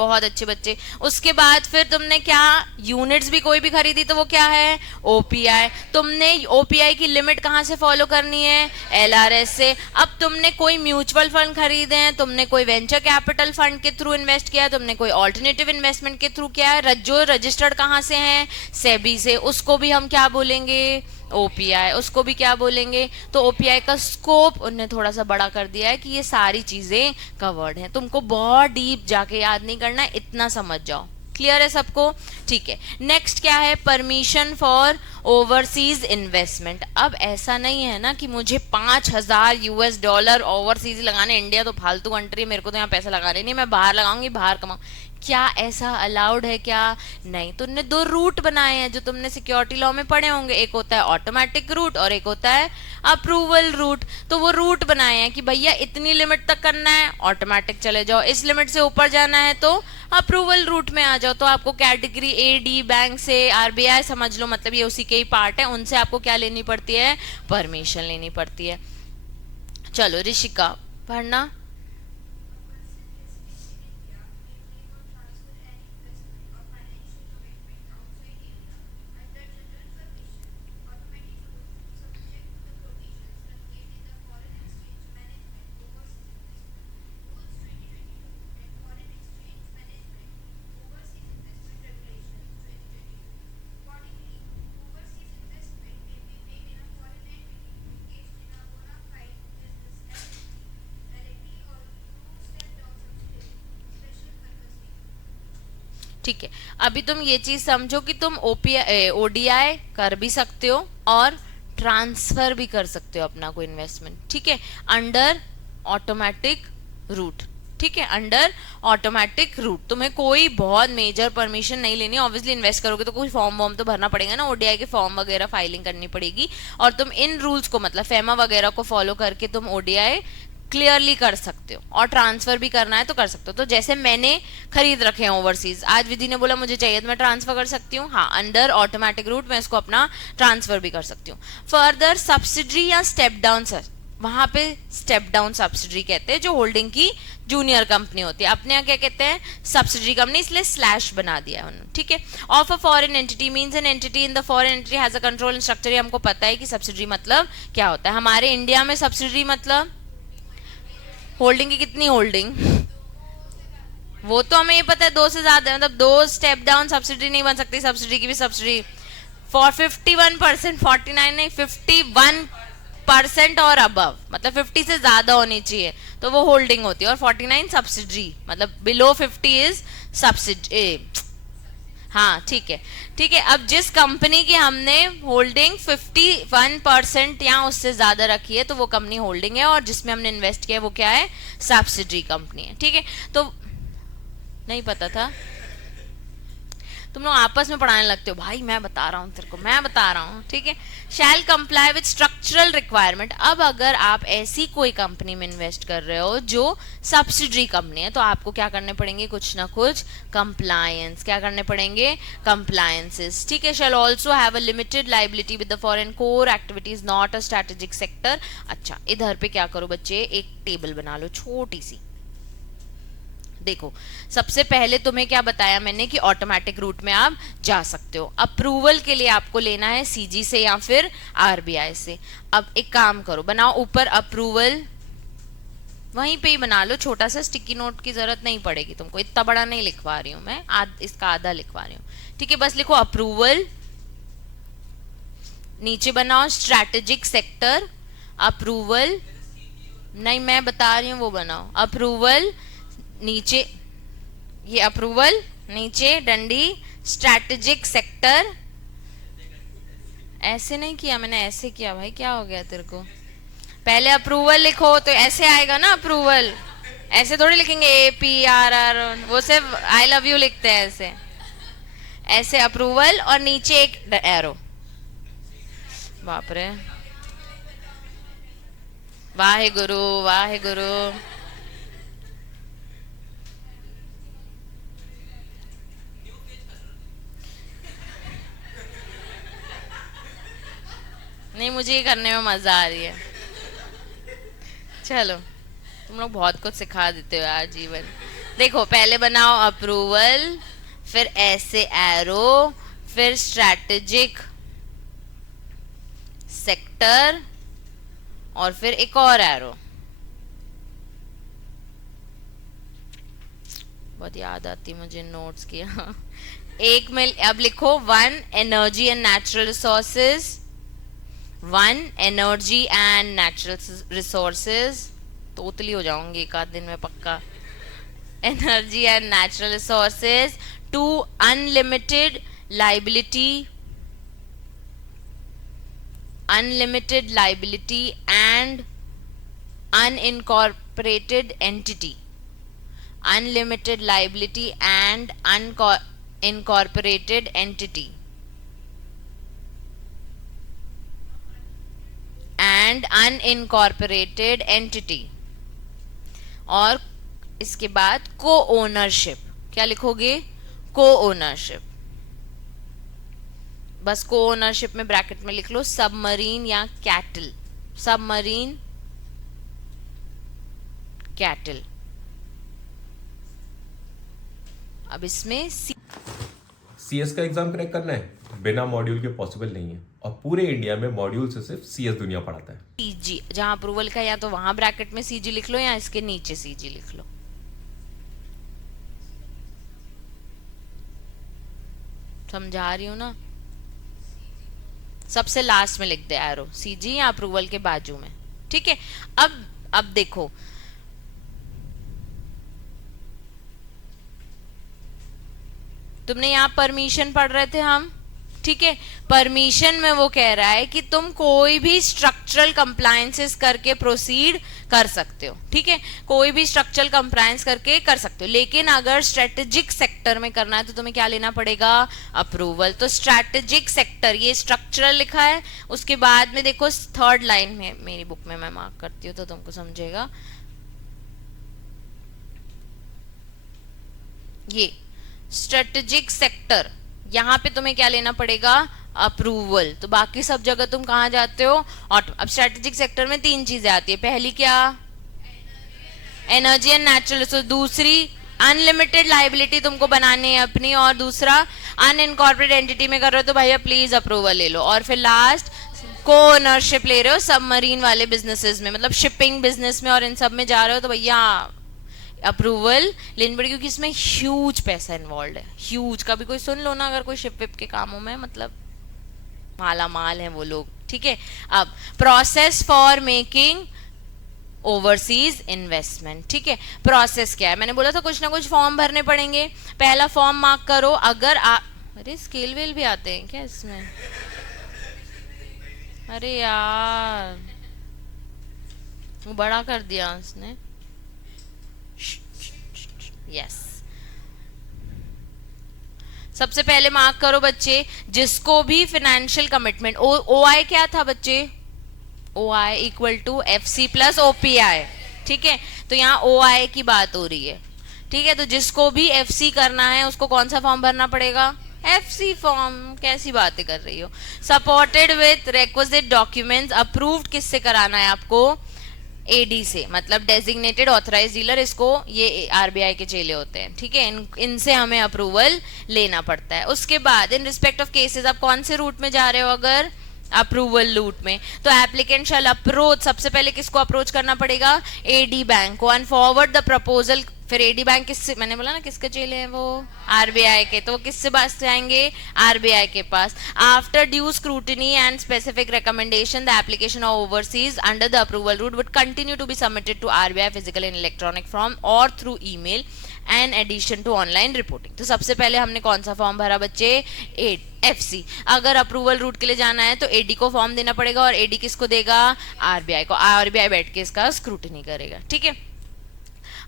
बच्चे। उसके बाद फिर तुमने क्या, यूनिट्स भी कोई भी खरीदी तो वो क्या है, ओपीआई। तुमने ओपीआई की लिमिट कहाँ से फॉलो करनी है, एलआरएस से। अब तुमने कोई म्यूचुअल फंड खरीदे हैं, तुमने कोई वेंचर कैपिटल फंड के थ्रू इन्वेस्ट किया है, तुमने कोई ऑल्टरनेटिव इन्वेस्टमेंट के थ्रू किया है, जो रजिस्टर्ड कहाँ से है, सेबी से, उसको भी हम क्या बोलेंगे, ओपीआई। उसको भी क्या बोलेंगे, तो ओपीआई का स्कोप उन्होंने थोड़ा सा बड़ा कर दिया है कि ये सारी चीजें कवर्ड हैं। तुमको बहुत डीप जाके याद नहीं करना है, इतना समझ जाओ। क्लियर है सबको? ठीक है, नेक्स्ट क्या है, परमिशन फॉर ओवरसीज इन्वेस्टमेंट। अब ऐसा नहीं है ना कि मुझे 5,000 यूएस डॉलर ओवरसीज लगाने, इंडिया तो फालतू कंट्री है, मेरे को तो यहाँ पैसा लगाने नहीं, मैं बाहर लगाऊंगी, बाहर कमाऊं, क्या ऐसा अलाउड है क्या? नहीं। तो उन्होंने 2 रूट बनाए हैं जो तुमने सिक्योरिटी लॉ में पढ़े होंगे, एक होता है ऑटोमेटिक रूट और एक होता है अप्रूवल रूट। तो वो रूट बनाए हैं कि भैया इतनी लिमिट तक करना है, ऑटोमेटिक चले जाओ, इस लिमिट से ऊपर जाना है तो अप्रूवल रूट में आ जाओ। तो आपको कैटेगरी ए डी बैंक से, आरबीआई समझ लो, मतलब ये उसी के ही पार्ट है, उनसे आपको क्या लेनी पड़ती है, परमिशन लेनी पड़ती है। चलो ऋषिका पढ़ना। ठीक है, अभी तुम ये चीज समझो कि तुम ओडीआई कर भी सकते हो और ट्रांसफर भी कर सकते हो अपना कोई इन्वेस्टमेंट। ठीक है, अंडर ऑटोमेटिक रूट। ठीक है, अंडर ऑटोमेटिक रूट तुम्हें कोई बहुत मेजर परमिशन नहीं लेनी। ऑब्वियसली इन्वेस्ट करोगे तो कोई फॉर्म वॉर्म तो भरना पड़ेगा ना, ओडीआई के फॉर्म वगैरह फाइलिंग करनी पड़ेगी, और तुम इन रूल्स को, मतलब फेमा वगैरह को फॉलो करके तुम ओडीआई क्लियरली कर सकते हो, और ट्रांसफर भी करना है तो कर सकते हो। तो जैसे मैंने खरीद रखे हैं ओवरसीज, आज विधि ने बोला मुझे चाहिए तो मैं ट्रांसफर कर सकती हूँ, हाँ अंडर ऑटोमेटिक रूट मैं इसको अपना ट्रांसफर भी कर सकती हूँ। फर्दर सब्सिडरी या स्टेप डाउन, सर वहां पे स्टेप डाउन सब्सिडरी कहते हैं जो होल्डिंग की जूनियर कंपनी होती है, अपने यहाँ क्या कहते हैं, सब्सिडरी कंपनी, इसलिए स्लैश बना दिया है उन्होंने। ठीक है, of a foreign entity means an entity in the foreign entity has a control structure. ये हमको पता है कि सब्सिडरी मतलब क्या होता है। हमारे इंडिया में सब्सिडरी मतलब होल्डिंग की कितनी होल्डिंग, वो तो हमें ये पता है 2 से ज्यादा, मतलब 2 स्टेप डाउन सब्सिडी नहीं बन सकती, सब्सिडी की भी सब्सिडी फॉर 51%, 49 नहीं 51% और अबव, मतलब 50 से ज्यादा होनी चाहिए तो वो होल्डिंग होती है, और 49 सब्सिडी, मतलब बिलो 50 इज सब्सिडी। हाँ ठीक है, ठीक है। अब जिस कंपनी की हमने होल्डिंग 51% या उससे ज्यादा रखी है तो वो कंपनी होल्डिंग है, और जिसमें हमने इन्वेस्ट किया है वो क्या है, सब्सिडरी कंपनी है। ठीक है, तो नहीं पता था तुम लोग आपस में पढ़ाने लगते हो, भाई मैं बता रहा हूँ तेरे को, मैं बता रहा हूँ, ठीक है। शैल कंप्लाई विद स्ट्रक्चरल रिक्वायरमेंट। अब अगर आप ऐसी कोई कंपनी में इन्वेस्ट कर रहे हो जो सब्सिडरी कंपनी है, तो आपको क्या करने पड़ेंगे, कुछ ना कुछ कंप्लायंस, क्या करने पड़ेंगे, कंप्लायंसेस, ठीक है। Shall also have a limited liability with the foreign core activities not a strategic sector. अच्छा, इधर पे क्या करो बच्चे, एक टेबल बना लो छोटी सी। देखो, सबसे पहले तुम्हें क्या बताया मैंने कि ऑटोमेटिक रूट में आप जा सकते हो। अप्रूवल के लिए आपको लेना है सीजी से या फिर आरबीआई से। अब एक काम करो, बनाओ ऊपर अप्रूवल, वहीं पे ही बना लो, छोटा सा, स्टिकी नोट की जरूरत नहीं पड़ेगी तुमको, इतना बड़ा नहीं लिखवा रही हूं मैं, इसका आधा लिखवा रही हूं, ठीक है। बस लिखो अप्रूवल, नीचे बनाओ स्ट्रैटेजिक सेक्टर, अप्रूवल, नहीं मैं बता रही हूँ वो बनाओ, अप्रूवल नीचे, ये अप्रूवल नीचे डंडी, स्ट्रैटेजिक सेक्टर। ऐसे नहीं किया मैंने, ऐसे किया भाई, क्या हो गया तेरे को, पहले अप्रूवल लिखो तो ऐसे आएगा ना अप्रूवल, ऐसे थोड़ी लिखेंगे APRR, वो सिर्फ आई लव यू लिखते हैं ऐसे, ऐसे अप्रूवल और नीचे एक एरो। बाप रे, वाहे गुरु वाहे गुरु। नहीं, मुझे ये करने में मजा आ रही है, चलो तुम लोग बहुत कुछ सिखा देते हो यार जीवन। देखो, पहले बनाओ अप्रूवल, फिर ऐसे एरो, फिर स्ट्रैटेजिक सेक्टर, और फिर एक और एरो। बहुत याद आती मुझे नोट्स की। एक में अब लिखो 1 energy and natural resources, 1 energy and natural resources, तोतली हो जाऊंगी एक आध दिन में पक्का। Energy and natural resources, 2 unlimited liability, unlimited liability and unincorporated entity, unlimited liability and unincorporated entity, and unincorporated entity। और इसके बाद को ओनरशिप, क्या लिखोगे, को ओनरशिप, बस को ओनरशिप में ब्रैकेट में लिख लो सबमरीन या कैटल, सबमरीन कैटल। अब इसमें CS का एग्जाम क्रैक करना है बिना मॉड्यूल के पॉसिबल नहीं है, और पूरे इंडिया में मॉड्यूल से सिर्फ CS दुनिया पढ़ाता है। सीजी जहां अप्रूवल का, या तो वहां ब्रैकेट में सीजी लिख लो या इसके नीचे सीजी लिख लो, समझा रही हूं ना। सबसे लास्ट में लिख दे एरो, सीजी या अप्रूवल के बाजू में, ठीक है। अब देखो, तुमने यहाँ परमिशन पढ़ रहे थे हम, ठीक है। परमिशन में वो कह रहा है कि तुम कोई भी स्ट्रक्चरल कंप्लायंसेस करके प्रोसीड कर सकते हो, ठीक है, कोई भी स्ट्रक्चरल कंप्लायंस करके कर सकते हो, लेकिन अगर स्ट्रेटेजिक सेक्टर में करना है तो तुम्हें क्या लेना पड़ेगा, अप्रूवल। तो स्ट्रेटेजिक सेक्टर, ये स्ट्रक्चरल लिखा है, उसके बाद में देखो थर्ड लाइन में, मेरी बुक में मैं मार्क करती हूँ तो तुमको समझेगा, ये स्ट्रेटेजिक सेक्टर, यहां पे तुम्हें क्या लेना पड़ेगा, अप्रूवल। तो बाकी सब जगह तुम कहां जाते हो, अब स्ट्रेटेजिक सेक्टर में 3 चीजें आती है, पहली क्या, एनर्जी एंड नेचुरल रिसोर्स, दूसरी अनलिमिटेड लाइबिलिटी तुमको बनानी है अपनी, और दूसरा अनइनकॉर्पोरेट एंटिटी में कर रहे हो तो भैया प्लीज अप्रूवल ले लो, और फिर लास्ट को ओनरशिप ले रहे हो सबमरीन वाले बिजनेसेस में, मतलब शिपिंग बिजनेस में और इन सब में जा रहे हो तो भैया अप्रूवल लेनी पड़ेगी, क्योंकि इसमें ह्यूज पैसा इन्वॉल्व है, ह्यूज। कभी कोई सुन लो ना अगर कोई शिप विप के कामों में, मतलब माला माल है वो लोग, ठीक है। अब process for making overseas investment, ठीक है। प्रोसेस क्या है, मैंने बोला था कुछ ना कुछ फॉर्म भरने पड़ेंगे। पहला फॉर्म मार्क करो, अगर अरे स्केल वेल भी आते हैं क्या इसमें, अरे यार वो बड़ा कर दिया उसने, यस। सबसे पहले मार्क करो बच्चे, जिसको भी फाइनेंशियल कमिटमेंट, ओ आई क्या था बच्चे, O I equal to F C plus OPI, ठीक है, तो यहाँ ओ आई की बात हो रही है, ठीक है, तो जिसको भी एफ सी करना है उसको कौन सा फॉर्म भरना पड़ेगा, एफ सी फॉर्म, कैसी बातें कर रही हो, supported with requisite documents, approved किससे कराना है आपको, एडी से, मतलब डेजिग्नेटेड ऑथराइज डीलर, इसको ये आरबीआई के चेले होते हैं, ठीक है, इनसे हमें अप्रूवल लेना पड़ता है। उसके बाद इन रिस्पेक्ट ऑफ केसेस, आप कौन से रूट में जा रहे हो, अगर अप्रूवल रूट में, तो एप्लीकेंट शैल अप्रोच, सबसे पहले किसको अप्रोच करना पड़ेगा, एडी बैंक को, एंड फॉरवर्ड द प्रपोजल, फिर एडी बैंक किससे, मैंने बोला ना किसके चेले हैं वो, आरबीआई के, तो वो किससे पास जाएंगे, आरबीआई के पास। After due scrutiny and specific recommendation, the application of overseas under the approval route would continue to be submitted to RBI physical and electronic form or through email and addition to online reporting. तो सबसे पहले हमने कौन सा form भरा बच्चे, FC. अगर approval root के लिए जाना है तो एडी को फॉर्म देना पड़ेगा, और एडी किसको देगा, आरबीआई को, आरबीआई बैठ के इसका स्क्रूटिनी करेगा, ठीक है।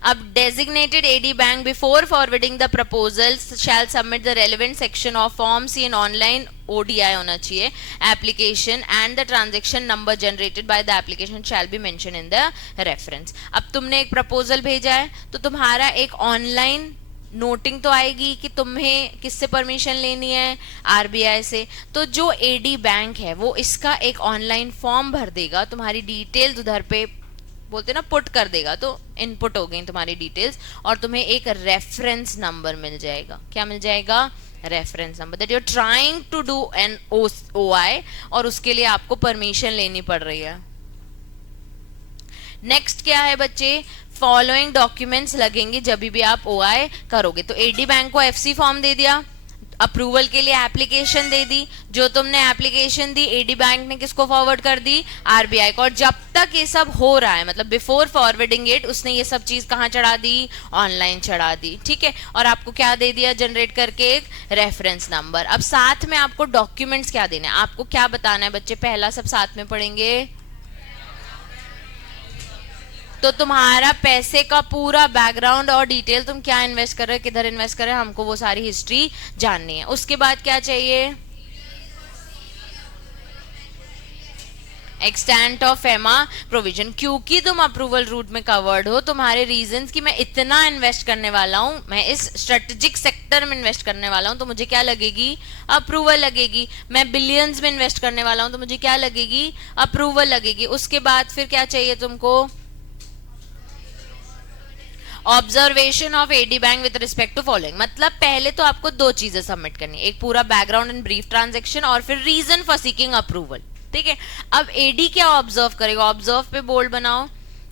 अब designated AD bank before forwarding the proposals shall submit the relevant section of form C in online ODI होना चाहिए application, and the transaction number generated by the application shall be mentioned in the reference। अब तुमने एक proposal भेजा है तो तुम्हारा एक online नोटिंग तो आएगी कि तुम्हें किससे परमिशन लेनी है, आरबीआई से, तो जो एडी बैंक है वो इसका एक ऑनलाइन फॉर्म भर देगा, तुम्हारी डिटेल्स उधर पे बोलते ना पुट कर देगा, तो इनपुट हो गई तुम्हारी डिटेल्स, और तुम्हें एक रेफरेंस नंबर मिल जाएगा, क्या मिल जाएगा, reference number, that you are trying to do an OI, और उसके लिए आपको परमिशन लेनी पड़ रही है। नेक्स्ट क्या है बच्चे, फॉलोइंग डॉक्यूमेंट्स लगेंगे जब भी आप ओआई करोगे, तो एडी बैंक को एफसी फॉर्म दे दिया, अप्रूवल के लिए एप्लीकेशन दे दी, जो तुमने एप्लीकेशन दी एडी बैंक ने किसको फॉरवर्ड कर दी, आरबीआई को, और जब तक ये सब हो रहा है, मतलब बिफोर फॉरवर्डिंग इट, उसने ये सब चीज कहाँ चढ़ा दी, ऑनलाइन चढ़ा दी, ठीक है, और आपको क्या दे दिया जनरेट करके, एक रेफरेंस नंबर। अब साथ में आपको डॉक्यूमेंट्स क्या देने, आपको क्या बताना है बच्चे, पहला सब साथ में पढ़ेंगे, तो तुम्हारा पैसे का पूरा बैकग्राउंड और डिटेल, तुम क्या इन्वेस्ट कर रहे हो, किधर इन्वेस्ट कर रहे हो, हमको वो सारी हिस्ट्री जाननी है। उसके बाद क्या चाहिए, एक्सटेंट ऑफ फेमा प्रोविजन, क्योंकि तुम अप्रूवल रूट में कवर्ड हो, तुम्हारे रीजंस कि मैं इतना इन्वेस्ट करने वाला हूं, मैं इस स्ट्रेटेजिक सेक्टर में इन्वेस्ट करने वाला हूं, तो मुझे क्या लगेगी, अप्रूवल लगेगी। मैं बिलियंस में इन्वेस्ट करने वाला हूं तो मुझे क्या लगेगी, अप्रूवल लगेगी। उसके बाद फिर क्या चाहिए तुमको, observation of AD bank with respect to following, मतलब पहले तो आपको दो चीजें सबमिट करनी है, एक पूरा बैकग्राउंड एंड ब्रीफ ट्रांजैक्शन, और फिर रीजन फॉर सीकिंग अप्रूवल, ठीक है। अब एडी क्या ऑब्जर्व करेगा, ऑब्जर्व पे बोल्ड बनाओ,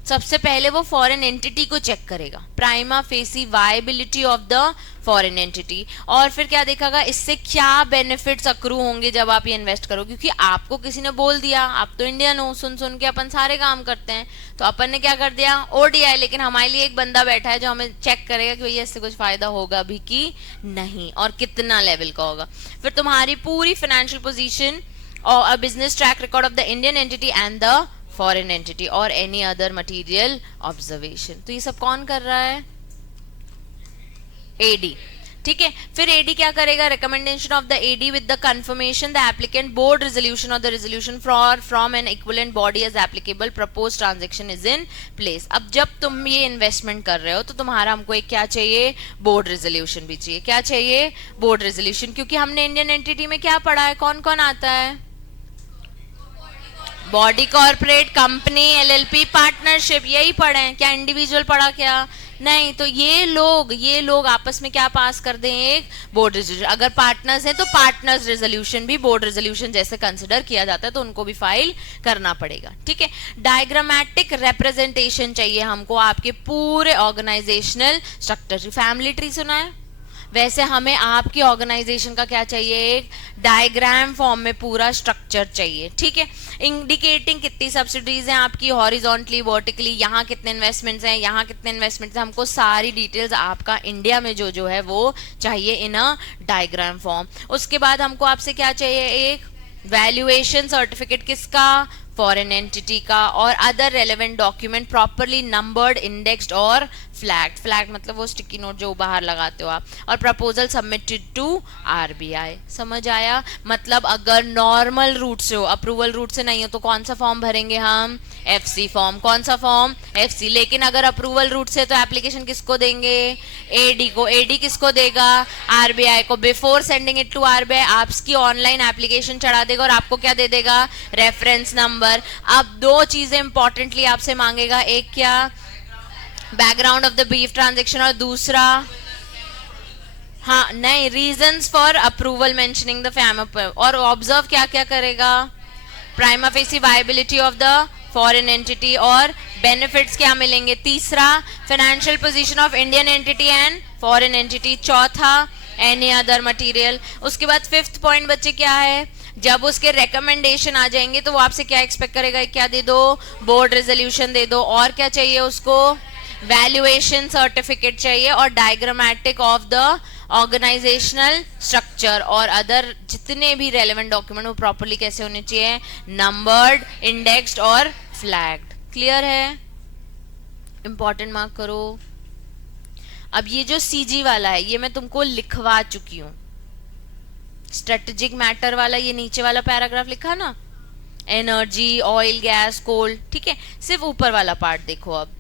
सबसे पहले वो फॉरेन एंटिटी को चेक करेगा, prima facie viability of the foreign entity, और फिर क्या देखेगा, इससे क्या बेनिफिट्स अक्रू होंगे जब आप ये इन्वेस्ट करो, क्योंकि आपको किसी ने बोल दिया, आप तो इंडियन हो, सुन सुन के अपन सारे काम करते हैं, तो अपन ने क्या कर दिया, ओडीआई, लेकिन हमारे लिए एक बंदा बैठा है जो हमें चेक करेगा कि भैया इससे कुछ फायदा होगा भी कि नहीं, और कितना लेवल का होगा। फिर तुम्हारी पूरी फाइनेंशियल पोजीशन और a business track record of the Indian entity and the foreign entity और एनी अदर मटेरियल ऑब्जर्वेशन, तो ये सब कौन कर रहा है, एडी, ठीक है। फिर एडी क्या करेगा, recommendation of the AD with the confirmation the applicant board resolution or the resolution from an equivalent body as applicable proposed transaction is in place. अब जब तुम ये इन्वेस्टमेंट कर रहे हो तो तुम्हारा हमको एक क्या चाहिए, बोर्ड रेजोल्यूशन भी चाहिए, क्या चाहिए, बोर्ड रेजोल्यूशन, क्योंकि हमने इंडियन एंटिटी में क्या पढ़ा है, कौन कौन आता है, body, corporate, company, LLP, partnership, यही पढ़े हैं क्या, इंडिविजुअल पढ़ा क्या, नहीं, तो ये लोग आपस में क्या पास कर दें, एक बोर्ड रेजोल्यूशन। अगर पार्टनर्स हैं तो पार्टनर्स रेजोल्यूशन भी बोर्ड रेजोल्यूशन जैसे कंसिडर किया जाता है, तो उनको भी फाइल करना पड़ेगा, ठीक है। डायग्रामेटिक रिप्रेजेंटेशन चाहिए हमको आपके पूरे ऑर्गेनाइजेशनल स्ट्रक्चर, फैमिली ट्री सुना है, वैसे हमें आपकी ऑर्गेनाइजेशन का क्या चाहिए, एक डायग्राम फॉर्म में पूरा स्ट्रक्चर चाहिए, ठीक है, इंडिकेटिंग कितनी सब्सिडीज हैं आपकी हॉरिजॉन्टली, वर्टिकली, यहाँ कितने इन्वेस्टमेंट्स हैं, यहाँ कितने इन्वेस्टमेंट्स हैं, हमको सारी डिटेल्स आपका इंडिया में जो है वो चाहिए इन अ डायग्राम फॉर्म। उसके बाद हमको आपसे क्या चाहिए, एक वैल्यूएशन सर्टिफिकेट, किसका, फॉरेन एंटिटी का और other relevant document properly numbered, indexed और फ्लैग्ड. फ्लैग मतलब वो स्टिकी नोट जो बाहर लगाते हो आप. और प्रपोजल सबमिटेड टू आरबीआई. समझ आया? मतलब अगर नॉर्मल रूट से हो, अप्रूवल रूट से नहीं हो, तो कौन सा फॉर्म भरेंगे हम? FC form. कौन सा फॉर्म? एफसी. लेकिन अगर अप्रूवल रूट से तो एप्लीकेशन किसको देंगे? एडी को. एडी किसको देगा? आरबीआई को. Before sending it to RBI आपकी ऑनलाइन एप्लीकेशन चढ़ा देगा और आपको क्या दे देगा? Reference number. अब दो चीजें इंपॉर्टेंटली आपसे मांगेगा. एक क्या? बैकग्राउंड ऑफ द बीफ ट्रांजेक्शन और दूसरा हाँ नहीं reasons for approval mentioning the FEMA. और ऑब्जर्व क्या क्या करेगा? Prima facie viability of the foreign entity और बेनिफिट्स क्या मिलेंगे. तीसरा financial position of Indian entity and foreign entity. चौथा एनी अदर मटेरियल. उसके बाद फिफ्थ पॉइंट बच्चे क्या है? जब उसके रिकमेंडेशन आ जाएंगे तो वो आपसे क्या एक्सपेक्ट करेगा? क्या दे दो? बोर्ड रेजोल्यूशन दे दो. और क्या चाहिए उसको? वैल्यूएशन सर्टिफिकेट चाहिए और diagrammatic of the organisational structure और अदर जितने भी रेलेवेंट डॉक्यूमेंट वो प्रॉपर्ली कैसे होने चाहिए? नंबर्ड, इंडेक्स्ड और फ्लैग्ड. क्लियर है? इंपॉर्टेंट मार्क करो. अब ये जो सीजी वाला है ये मैं तुमको लिखवा चुकी हूं. स्ट्रेटेजिक मैटर वाला ये नीचे वाला पैराग्राफ लिखा ना, एनर्जी, ऑयल, गैस, कोल. ठीक है, सिर्फ ऊपर वाला पार्ट देखो. अब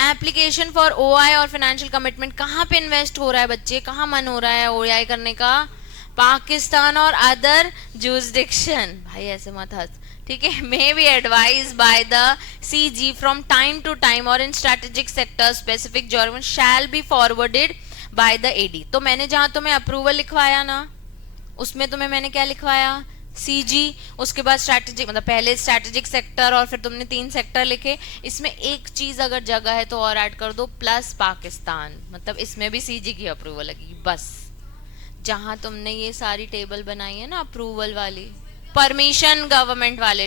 एप्लीकेशन फॉर ओआई और फाइनेंशियल कमिटमेंट कहाँ पे इन्वेस्ट हो रहा है बच्चे? कहाँ मन हो रहा है ओआई करने का? पाकिस्तान और अदर जुरिसडिक्शन. भाई ऐसे मत हंस. ठीक है. May be advise by the CG from time to time or in strategic sector specific जॉर्मन shall be forwarded by the AD. तो मैंने जहां तुम्हें अप्रूवल लिखवाया ना उसमें तुम्हें मैंने क्या लिखवाया? सीजी. उसके बाद स्ट्रैटेजिक मतलब पहले स्ट्रैटेजिक सेक्टर और फिर तुमने 3 सेक्टर लिखे. इसमें एक चीज अगर जगह है तो और ऐड कर दो, प्लस पाकिस्तान. मतलब इसमें भी सीजी की अप्रूवल लगेगी. बस जहां तुमने ये सारी टेबल बनाई है ना अप्रूवल वाली, परमिशन गवर्नमेंट वाले,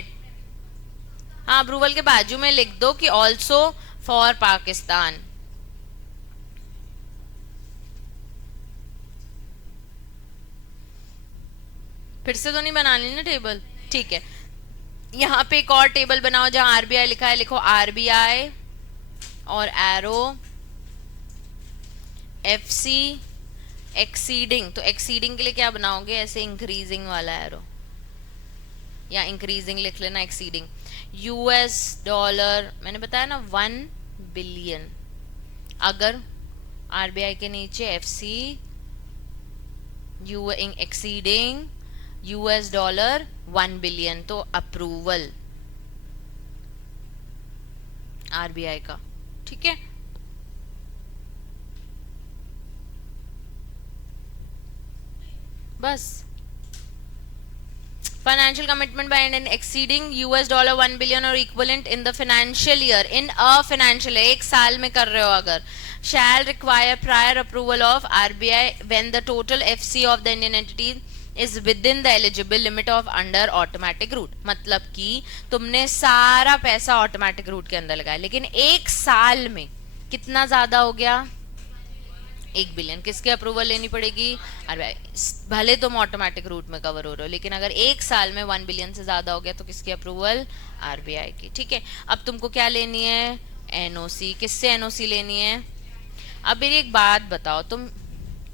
हाँ अप्रूवल के बाजू में लिख दो कि ऑल्सो फॉर पाकिस्तान. फिर से तो नहीं बनानी ना टेबल. ठीक है. यहाँ पे एक और टेबल बनाओ जहां आरबीआई लिखा है. लिखो आरबीआई और एरो एफसी एक्सीडिंग. तो एक्सीडिंग के लिए क्या बनाओगे? ऐसे इंक्रीजिंग वाला एरो या इंक्रीजिंग लिख लेना. एक्सीडिंग यूएस डॉलर मैंने बताया ना 1 बिलियन. अगर आरबीआई के नीचे FC U exceeding US dollar 1 billion तो अप्रूवल आरबीआई का. ठीक है. बस financial commitment by Indian exceeding US dollar 1 billion or equivalent in the financial year. In a financial एक साल में कर रहे हो अगर. Shall require prior approval of RBI when the total FC of the Indian entity is within the eligible limit of under automatic route. मतलब कि तुमने सारा पैसा ऑटोमेटिक रूट के अंदर लगाया लेकिन एक साल में कितना ज्यादा हो गया? 1 बिलियन. किसके अप्रूवल लेनी पड़ेगी? आरबीआई. भले तुम ऑटोमेटिक रूट में कवर हो रहे हो लेकिन अगर एक साल में 1 बिलियन से ज्यादा हो गया तो किसकी अप्रूवल? आरबीआई की. ठीक है. अब तुमको क्या लेनी है? एनओसी. किससे एनओसी लेनी है? अब मेरी एक बात बताओ तुम,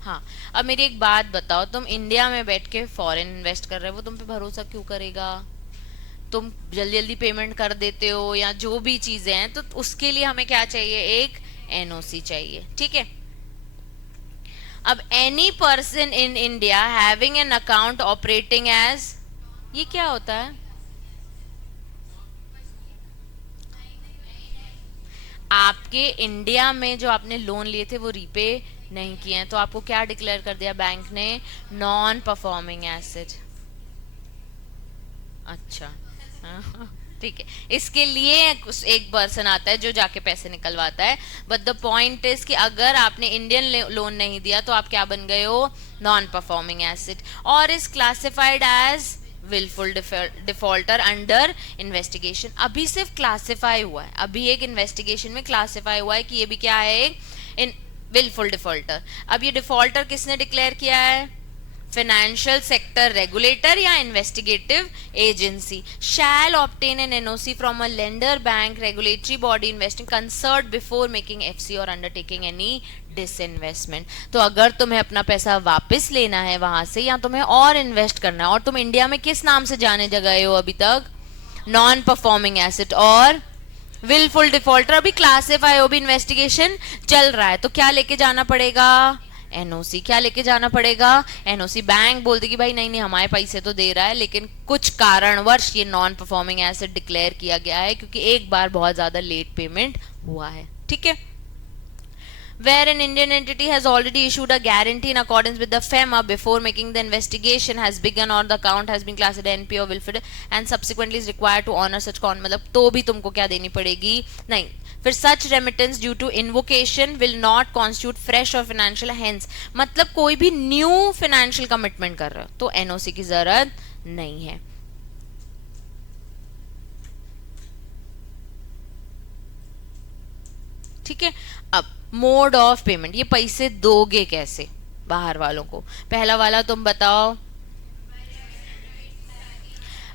हाँ अब मेरी एक बात बताओ, तुम इंडिया में बैठ के फॉरेन इन्वेस्ट कर रहे हो, वो तुम पे भरोसा क्यों करेगा? तुम जल्दी जल्दी पेमेंट कर देते हो या जो भी चीजें हैं, तो उसके लिए हमें क्या चाहिए? एक एनओसी चाहिए. ठीक है. अब any person in India having an account operating as, ये क्या होता है? आपके इंडिया में जो आपने लोन लिए थे वो रीपे नहीं किए हैं तो आपको क्या डिक्लेयर कर दिया बैंक ने? Non performing asset. अच्छा ठीक है. इसके लिए एक पर्सन आता है जो जाके पैसे निकलवाता है. बट द पॉइंट इज कि अगर आपने इंडियन लोन नहीं दिया तो आप क्या बन गए हो? नॉन परफॉर्मिंग एसेट और is classified as wilful defaulter under investigation. अभी सिर्फ क्लासिफाई हुआ है, अभी एक इन्वेस्टिगेशन में क्लासिफाई हुआ है कि ये भी क्या है? इन विलफुल डिफॉल्टर. अब ये डिफॉल्टर किसने डिक्लेयर किया है? financial sector regulator या investigative agency shall obtain an NOC from a lender, bank, regulatory body investing concerned before making FC or undertaking any disinvestment. तो अगर तुम्हें अपना पैसा वापस लेना है वहां से या तुम्हें और इन्वेस्ट करना है, और तुम इंडिया में किस नाम से जाने गए हो अभी तक, नॉन परफॉर्मिंग एसेट और विलफुल डिफॉल्टर, अभी क्लासिफाई हो भी इन्वेस्टिगेशन चल रहा है, तो क्या लेके जाना पड़ेगा, एनओसी. क्या लेके जाना पड़ेगा, एनओसी. बैंक बोलते कि भाई नहीं नहीं हमारे पैसे तो दे रहा है लेकिन कुछ कारणवश ये नॉन परफॉर्मिंग एसेट डिक्लेयर किया गया है क्योंकि एक बार बहुत ज्यादा लेट पेमेंट हुआ है. ठीक है. Where an Indian entity has already issued a guarantee in accordance with the FEMA before making the investigation has begun or the account has been classified NPA or wilful and subsequently is required to honor such con, मतलब तो भी तुमको क्या देनी पड़ेगी, नहीं. फिर such remittance due to invocation will not constitute fresh or financial, hence मतलब कोई भी न्यू financial commitment कर रहे हो तो NOC की जरूरत नहीं है. ठीक है. अब मोड ऑफ पेमेंट, ये पैसे दोगे कैसे बाहर वालों को, पहला वाला तुम बताओ.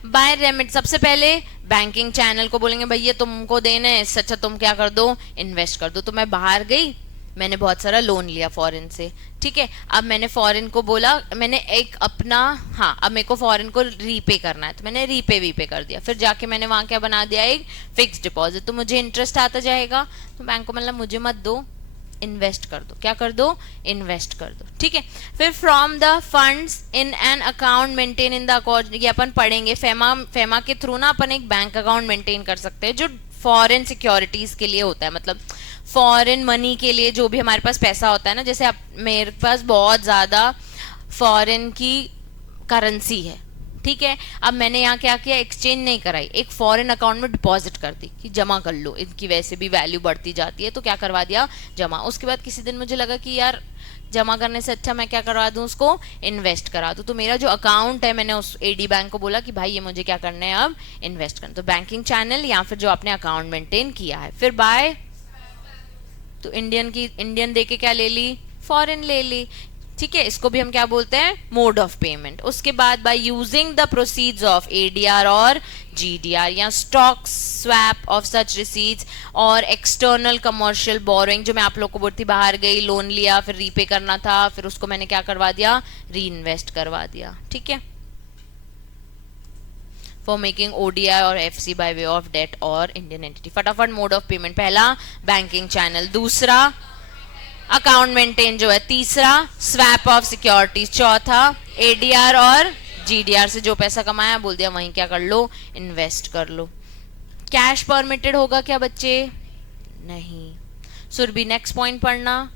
By remit. सबसे पहले बैंकिंग चैनल को बोलेंगे भैया तुमको देने, अच्छा तुम क्या कर दो, इन्वेस्ट कर दो. तो मैं बाहर गई, मैंने बहुत सारा लोन लिया फॉरेन से. ठीक है. अब मैंने फॉरेन को बोला, मैंने एक अपना, हाँ अब मेरे को फॉरेन को रीपे करना है तो मैंने रीपे कर दिया. फिर जाके मैंने वहां क्या बना दिया, एक फिक्स डिपॉजिट. तो मुझे इंटरेस्ट आता जाएगा, तो बैंक को मतलब मुझे मत दो, इन्वेस्ट कर दो. क्या कर दो, इन्वेस्ट कर दो. ठीक है. फिर from the funds in an account maintain in the account, ये अपन पढ़ेंगे फेमा के थ्रू ना अपन एक बैंक अकाउंट मेंटेन कर सकते हैं जो फॉरेन सिक्योरिटीज के लिए होता है, मतलब फॉरेन मनी के लिए जो भी हमारे पास पैसा होता है ना, जैसे अब मेरे पास बहुत ज्यादा फॉरेन की करेंसी है. ठीक है. अब मैंने यहाँ क्या किया, एक्सचेंज नहीं कराई, एक फॉरेन अकाउंट में डिपॉजिट कर दी कि जमा कर लो, इनकी वैसे भी वैल्यू बढ़ती जाती है, तो क्या करवा दिया, जमा. उसके बाद किसी दिन मुझे लगा कि यार जमा करने से अच्छा मैं क्या करवा दूं, उसको इन्वेस्ट करा दूं. तो मेरा जो अकाउंट है, मैंने उस एडी बैंक को बोला कि भाई ये मुझे क्या करना है, अब इन्वेस्ट करना. तो बैंकिंग चैनल या फिर जो आपने अकाउंट मेंटेन किया है. फिर बाय, तो इंडियन देके क्या ले ली, फॉरेन ले ली. ठीक है. इसको भी हम क्या बोलते हैं, मोड ऑफ पेमेंट. उसके बाद by using the proceeds of ADR और जीडीआर या stock swap of such receipts और एक्सटर्नल कमर्शियल बोरोइंग, जो मैं आप लोग को बोलती, बाहर गई, लोन लिया, फिर रीपे करना था, फिर उसको मैंने क्या करवा दिया, री इन्वेस्ट करवा दिया. ठीक है. फॉर मेकिंग ओडीआई और FC by way of debt और इंडियन एंटिटी. फटाफट मोड ऑफ पेमेंट. पहला बैंकिंग चैनल, दूसरा अकाउंट मेंटेन जो है, तीसरा स्वैप ऑफ सिक्योरिटीज, चौथा एडीआर और जीडीआर से जो पैसा कमाया बोल दिया वहीं क्या कर लो, इन्वेस्ट कर लो. कैश परमिटेड होगा क्या बच्चे, नहीं. सुरभि नेक्स्ट पॉइंट पढ़ना.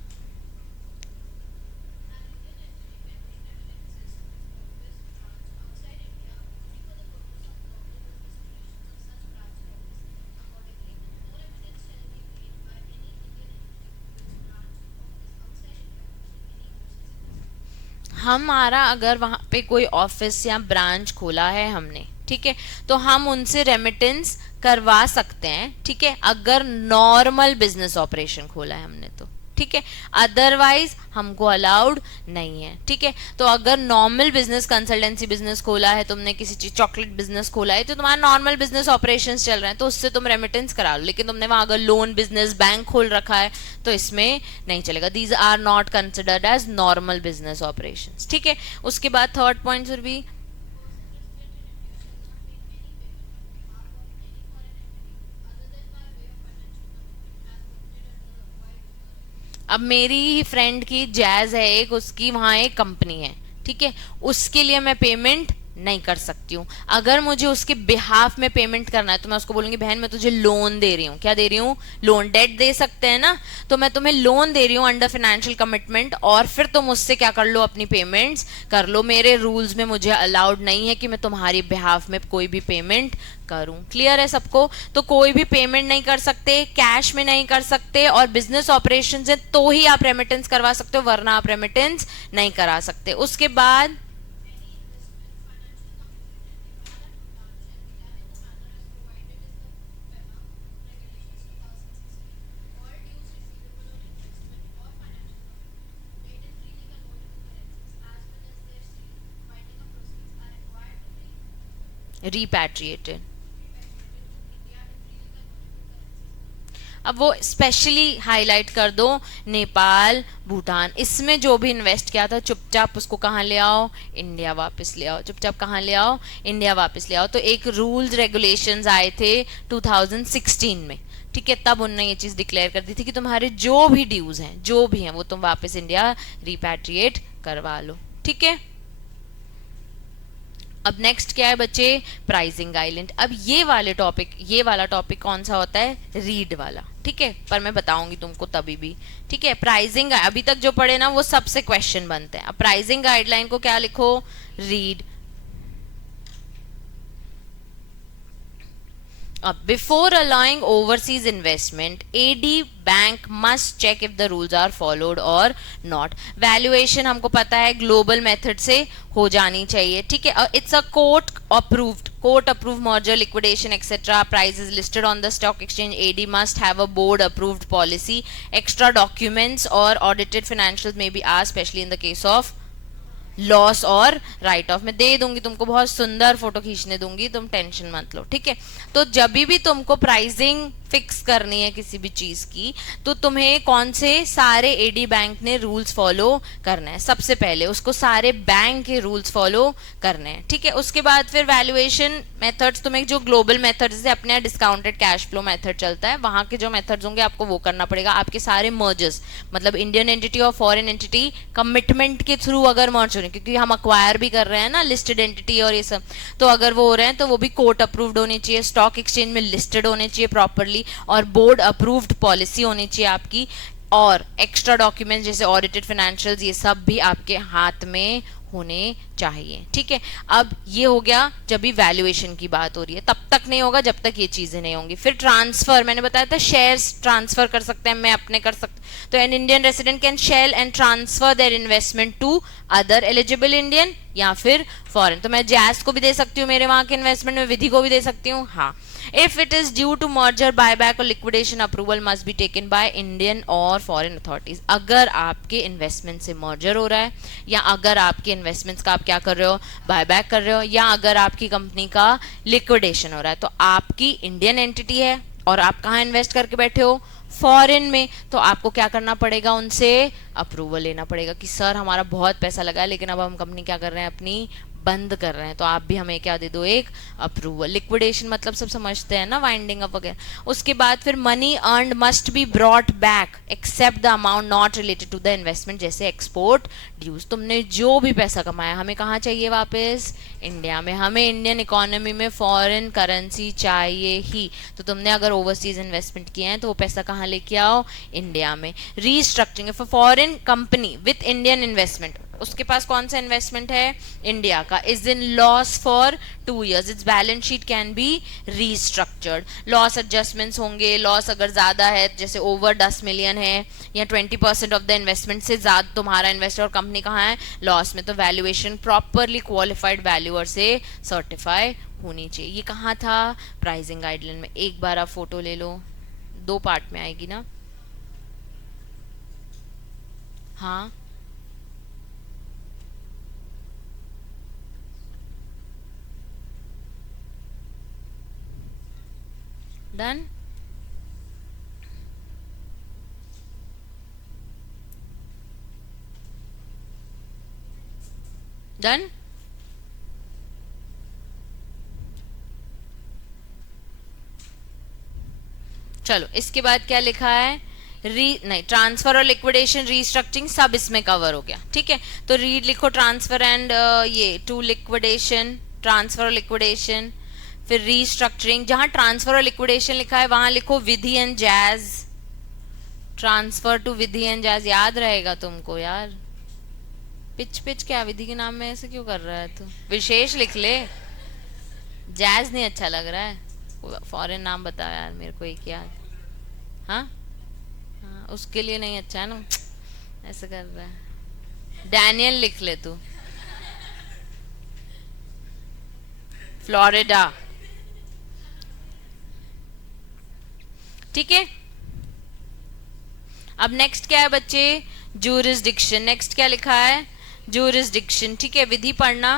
हमारा अगर वहां पे कोई ऑफिस या ब्रांच खोला है हमने, ठीक है, तो हम उनसे रेमिटेंस करवा सकते हैं. ठीक है. अगर नॉर्मल बिजनेस ऑपरेशन खोला है हमने तो, ठीक है, अदरवाइज हमको अलाउड नहीं है. ठीक है. तो अगर नॉर्मल बिजनेस, कंसल्टेंसी बिजनेस खोला है तुमने, किसी चीज चॉकलेट बिजनेस खोला है, तो तुम्हारा नॉर्मल बिजनेस ऑपरेशंस चल रहे हैं तो उससे तुम रेमिटेंस करा लो. लेकिन तुमने वहां अगर लोन बिजनेस, बैंक खोल रखा है तो इसमें नहीं चलेगा. These are not considered as normal business operations. ठीक है. उसके बाद थर्ड पॉइंट फिर भी, अब मेरी ही फ्रेंड की जैज है एक, उसकी वहां एक कंपनी है. ठीक है. उसके लिए मैं पेमेंट नहीं कर सकती हूँ. अगर मुझे उसके बिहाफ में पेमेंट करना है तो मैं उसको बोलूंगी बहन मैं तुझे लोन दे रही हूँ. क्या दे रही हूँ, लोन. डेट दे सकते हैं ना, तो मैं तुम्हें लोन दे रही हूँ अंडर फाइनेंशियल कमिटमेंट, और फिर तुम उससे क्या कर लो, अपनी पेमेंट्स कर लो. मेरे रूल्स में मुझे अलाउड नहीं है कि मैं तुम्हारी बिहाफ में कोई भी पेमेंट करूं. क्लियर है सबको. तो कोई भी पेमेंट नहीं कर सकते, कैश में नहीं कर सकते, और बिजनेस ऑपरेशन है तो ही आप रेमिटेंस करवा सकते हो, वरना आप रेमिटेंस नहीं करा सकते. उसके बाद रिपैट्रिएटेड। अब वो स्पेशली हाईलाइट कर दो, नेपाल, भूटान, इसमें जो भी इन्वेस्ट किया था चुपचाप उसको कहाँ ले आओ, इंडिया वापस ले आओ। चुपचाप कहाँ ले आओ, इंडिया वापस ले आओ। तो एक रूल्स रेगुलेशंस आए थे 2016 में, ठीक है, तब उन्होंने ये चीज डिक्लेयर कर दी थी कि तुम्हारे जो भी ड्यूज हैं, जो भी हैं, वो तुम वापस इंडिया रिपैट्रिएट करवा लो, ठीक है। अब नेक्स्ट क्या है बच्चे, प्राइसिंग आइलैंड। अब ये वाला टॉपिक कौन सा होता है, रीड वाला, ठीक है, पर मैं बताऊंगी तुमको तभी भी, ठीक है। प्राइसिंग अभी तक जो पढ़े ना वो सबसे क्वेश्चन बनते हैं। अब प्राइसिंग गाइडलाइन को क्या लिखो, read. Before allowing overseas investment, AD bank must check if the rules are followed or not. Valuation हमको पता है global method से हो जानी चाहिए, ठीक है। It's a court approved merger, liquidation, etc. Price is listed on the stock exchange. AD must have a board approved policy. Extra documents or audited financials may be asked, especially in the case of loss और right of. मैं दे दूंगी तुमको, बहुत सुंदर photo खींचने दूंगी, तुम tension मत लो, ठीक है। तो जब भी तुमको प्राइसिंग फिक्स करनी है किसी भी चीज की, तो तुम्हें कौन से सारे एडी बैंक ने रूल्स फॉलो करना है। सबसे पहले उसको सारे बैंक के रूल्स फॉलो करने हैं, ठीक है। उसके बाद फिर वैल्यूएशन मेथड्स, तुम्हें जो ग्लोबल मेथड जैसे अपने डिस्काउंटेड कैश फ्लो मेथड चलता है, वहां के जो मेथड्स होंगे आपको वो करना पड़ेगा। आपके सारे मर्जर्स, मतलब इंडियन एंटिटी और फॉरेन एंटिटी कमिटमेंट के थ्रू अगर मर्ज हो रहे हैं, क्योंकि हम अक्वायर भी कर रहे हैं ना लिस्टेड एंटिटी और ये सब, तो अगर वो हो रहे हैं तो वो भी कोर्ट अप्रूव्ड होनी चाहिए, स्टॉक एक्सचेंज में लिस्टेड होने चाहिए प्रॉपरली, और बोर्ड अप्रूव्ड पॉलिसी होनी चाहिए आपकी, और एक्स्ट्रा डॉक्यूमेंट्स जैसे ऑडिटेड फाइनेंशियल्स, ये सब भी आपके हाथ में होने चाहिए, ठीक है। अब ये हो गया जब भी वैल्यूएशन की बात हो रही है, तब तक नहीं होगा जब तक ये चीजें नहीं होंगी। फिर ट्रांसफर, मैंने बताया था शेयर्स ट्रांसफर कर सकते हैं, मैं अपने कर सकते, तो an Indian resident can sell and transfer their investment to other eligible Indian या फिर फॉरेन। तो मैं जैस को भी दे सकती हूँ मेरे वहां के इन्वेस्टमेंट में, विधि को भी दे सकती हूँ, हाँ। If it is due to merger, buyback or liquidation, approval must be taken by Indian or foreign authorities. अगर आपके इन्वेस्टमेंट से मर्जर हो रहा है, या अगर आपके इन्वेस्टमेंट्स का आप क्या कर रहे हो, बायबैक कर रहे हो, या अगर आपकी कंपनी का लिक्विडेशन हो रहा है, तो आपकी इंडियन एंटिटी है और आप कहाँ इन्वेस्ट करके बैठे हो, फॉरेन में, तो आपको क्या करना पड़ेगा, उनसे अप्रूवल लेना पड़ेगा कि सर हमारा बहुत पैसा लगा है, लेकिन अब हम कंपनी क्या कर रहे हैं, अपनी बंद कर रहे हैं, तो आप भी हमें क्या दे दो, एक अप्रूवल। लिक्विडेशन मतलब सब समझते हैं ना, वाइंडिंग अप वगैरह। उसके बाद फिर money earned must be brought back except the amount not related to the investment, जैसे एक्सपोर्ट ड्यूज। तुमने जो भी पैसा कमाया हमें कहाँ चाहिए वापस, इंडिया में। हमें इंडियन इकोनॉमी में फॉरेन करेंसी चाहिए ही, तो तुमने अगर ओवरसीज इन्वेस्टमेंट किए हैं तो वो पैसा कहाँ लेके आओ, इंडिया में। Restructuring for foreign company with Indian investment, उसके पास कौन सा इन्वेस्टमेंट है, इंडिया का, is in loss for 2 years, it's balance sheet can be restructured. Loss adjustments होंगे, लॉस अगर ज्यादा है, जैसे ओवर 10 मिलियन है या 20% ऑफ द इन्वेस्टमेंट से ज्यादा तुम्हारा इन्वेस्टर और कंपनी कहाँ है, लॉस में, तो वैल्यूएशन प्रॉपरली क्वालिफाइड वैल्यूअर से सर्टिफाई होनी चाहिए। ये कहाँ था, प्राइसिंग गाइडलाइन में। एक बार आप फोटो ले लो, 2 पार्ट में आएगी ना, हाँ। डन। डन। चलो इसके बाद क्या लिखा है, नहीं, ट्रांसफर और लिक्विडेशन रीस्ट्रक्चरिंग सब इसमें कवर हो गया, ठीक है। तो रीड लिखो, ट्रांसफर एंड ये टू लिक्विडेशन, ट्रांसफर और लिक्विडेशन। फिर रीस्ट्रक्चरिंग, जहां ट्रांसफर और लिक्विडेशन लिखा है वहां लिखो Vidhi and jazz, transfer to Vidhi and jazz, याद रहेगा तुमको यार। पिच पिच क्या, विधि के नाम में ऐसे क्यों कर रहा है तू, विशेष लिख ले, जैज नहीं अच्छा लग रहा है, फॉरेन नाम बता यार मेरे को एक याद, हाँ हाँ, उसके लिए नहीं अच्छा है ना, ऐसे कर रहा है। डैनियल लिख ले तू, फ्लोरिडा, ठीक है। अब नेक्स्ट क्या है बच्चे, जूरिसडिक्शन। नेक्स्ट क्या लिखा है, जूरिसडिक्शन, ठीक है। विधि पढ़ना,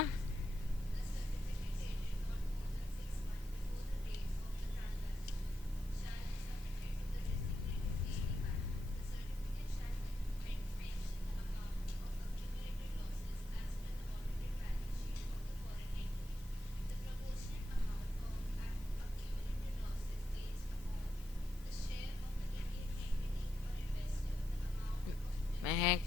महक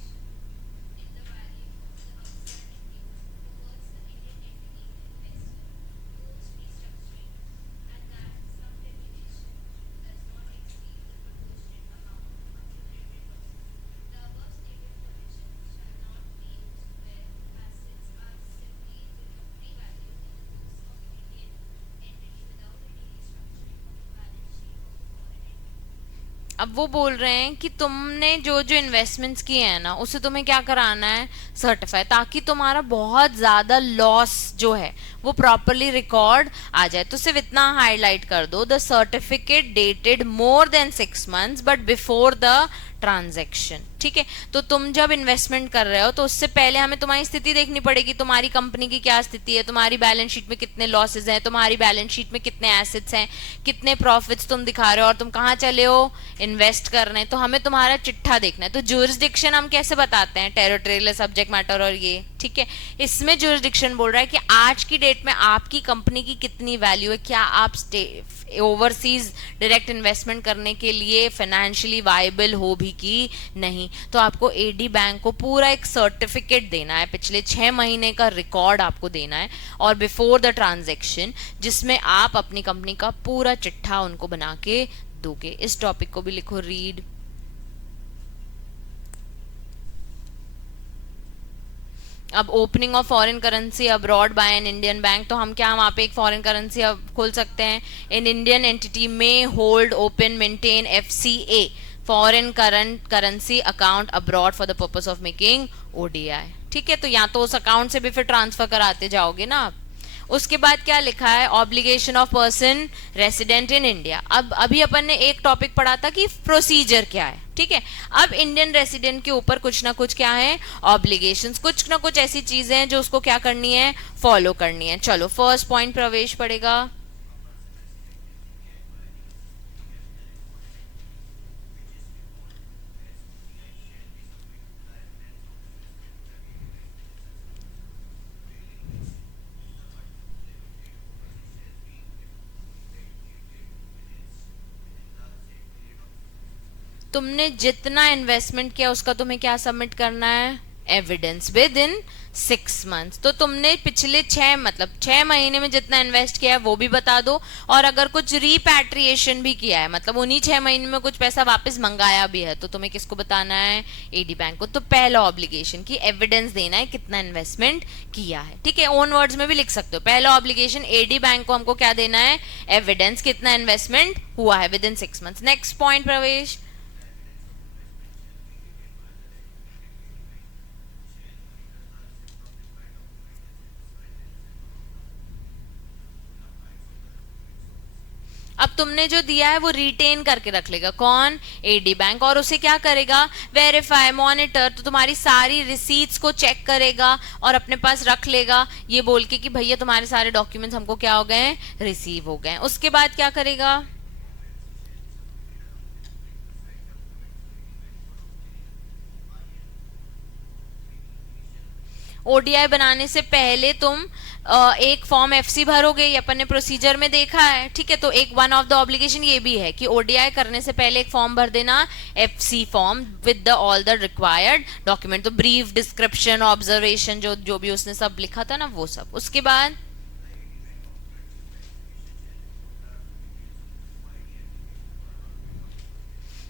अब वो बोल रहे हैं कि तुमने जो जो इन्वेस्टमेंट्स किए हैं ना उसे तुम्हें क्या कराना है, सर्टिफाई, ताकि तुम्हारा बहुत ज्यादा लॉस जो है वो प्रॉपरली रिकॉर्ड आ जाए। तो सिर्फ इतना हाईलाइट कर दो, the certificate dated more than 6 months but before the transaction. ठीक है, तो तुम जब इन्वेस्टमेंट कर रहे हो तो उससे पहले हमें तुम्हारी स्थिति देखनी पड़ेगी, तुम्हारी कंपनी की क्या स्थिति है, तुम्हारी बैलेंस शीट में कितने लॉसेज हैं, तुम्हारी बैलेंस शीट में कितने एसेट्स हैं, कितने प्रॉफिट्स तुम दिखा रहे हो और तुम कहाँ चले हो इन्वेस्ट करने। तो हमें तुम्हारा चिट्ठा देखना है। तो जुरिस्डिक्शन हम कैसे बताते हैं, टेरिटोरियल, सब्जेक्ट मैटर और ये। ठीक है, इसमें जुरिस्डिक्शन बोल रहा है कि आज की डेट में आपकी कंपनी की कितनी वैल्यू है, क्या आप ओवरसीज डायरेक्ट इन्वेस्टमेंट करने के लिए फाइनेंशियली वायबल हो भी कि नहीं। तो आपको एडी बैंक को पूरा एक सर्टिफिकेट देना है, पिछले 6 महीने का रिकॉर्ड आपको देना है और बिफोर द ट्रांजेक्शन, जिसमें आप अपनी कंपनी का पूरा चिट्ठा उनको बना के दोगे। इस टॉपिक को भी लिखो, रीड। अब opening of foreign currency abroad by an Indian bank, तो हम क्या वहाँ पे एक फॉरेन करेंसी खोल सकते हैं। इन इंडियन एंटिटी में hold, open, maintain FCA foreign current currency account abroad for the purpose of making ODI। ठीक है, तो या तो उस अकाउंट से भी फिर ट्रांसफर कराते जाओगे ना आप। उसके बाद क्या लिखा है, obligation of person resident in India. अब अभी अपन ने एक टॉपिक पढ़ा था कि प्रोसीजर क्या है। ठीक है, अब इंडियन रेसिडेंट के ऊपर कुछ ना कुछ क्या है, ऑब्लिगेशंस, कुछ ना कुछ ऐसी चीजें हैं जो उसको क्या करनी है, फॉलो करनी है। चलो फर्स्ट पॉइंट प्रवेश पड़ेगा। तुमने जितना इन्वेस्टमेंट किया उसका तुम्हें क्या सबमिट करना है, एविडेंस विद इन 6 months। तो तुमने पिछले 6 महीने में जितना इन्वेस्ट किया है वो भी बता दो, और अगर कुछ रिपैट्रिएशन भी किया है, मतलब उन्हीं 6 महीने में कुछ पैसा वापस मंगाया भी है, तो तुम्हें किसको बताना है, एडी बैंक को। तो पहला ऑब्लिगेशन की एविडेंस देना है कितना इन्वेस्टमेंट किया है। ठीक है, ओन वर्ड्स में भी लिख सकते हो। पहला ऑब्लिगेशन, एडी बैंक को हमको क्या देना है, एविडेंस, कितना इन्वेस्टमेंट हुआ है with in 6 months। Next point प्रवेश, अब तुमने जो दिया है वो रिटेन करके रख लेगा कौन, एडी बैंक, और उसे क्या करेगा, वेरीफाई, मॉनिटर। तो तुम्हारी सारी रिसीट्स को चेक करेगा और अपने पास रख लेगा, ये बोल के कि भैया तुम्हारे सारे डॉक्यूमेंट्स हमको क्या हो गए, रिसीव हो गए। उसके बाद क्या करेगा, ओडीआई बनाने से पहले तुम एक फॉर्म FC भरोगे, ये अपन ने प्रोसीजर में देखा है। ठीक है, तो एक वन ऑफ द ऑब्लिगेशन ये भी है कि ओडीआई करने से पहले एक फॉर्म भर देना, FC form with the all the required document. तो ब्रीफ, डिस्क्रिप्शन, ऑब्जर्वेशन, जो जो भी उसने सब लिखा था ना वो सब। उसके बाद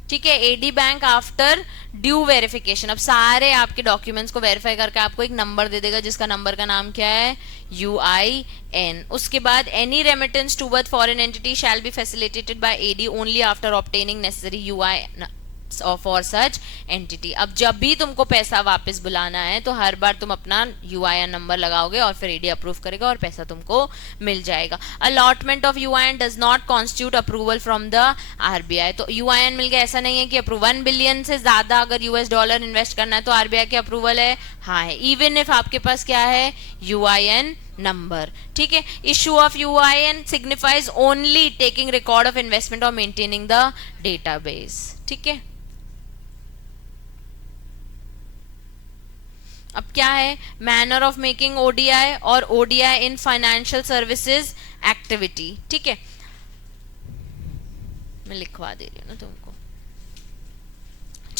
ठीक है, AD bank after due verification, अब सारे आपके डॉक्यूमेंट्स को वेरीफाई करके आपको एक नंबर दे देगा, जिसका नंबर का नाम क्या है, UIN। उसके बाद any remittance toward foreign entity shall be facilitated by AD only after obtaining necessary UIN for such entity. अब जब भी तुमको पैसा वापस बुलाना है तो हर बार तुम अपना UIN नंबर लगाओगे और फिर एडी अप्रूव करेगा और पैसा तुमको मिल जाएगा। Allotment of UIN does not constitute approval from the RBI। तो UIN मिल गया, ऐसा नहीं है कि अप्रूव 1 बिलियन से ज्यादा अगर $US इन्वेस्ट करना है तो RBI की अप्रूवल है, हाँ है, इवन इफ आपके पास क्या है, UIN नंबर। ठीक है, issue of UIN signifies only taking record of investment और मेंटेनिंग द डेटाबेस। ठीक है, अब क्या है, मैनर ऑफ मेकिंग ODI और ODI इन फाइनेंशियल सर्विसेज एक्टिविटी। ठीक है, मैं लिखवा दे रही हूँ ना तुमको।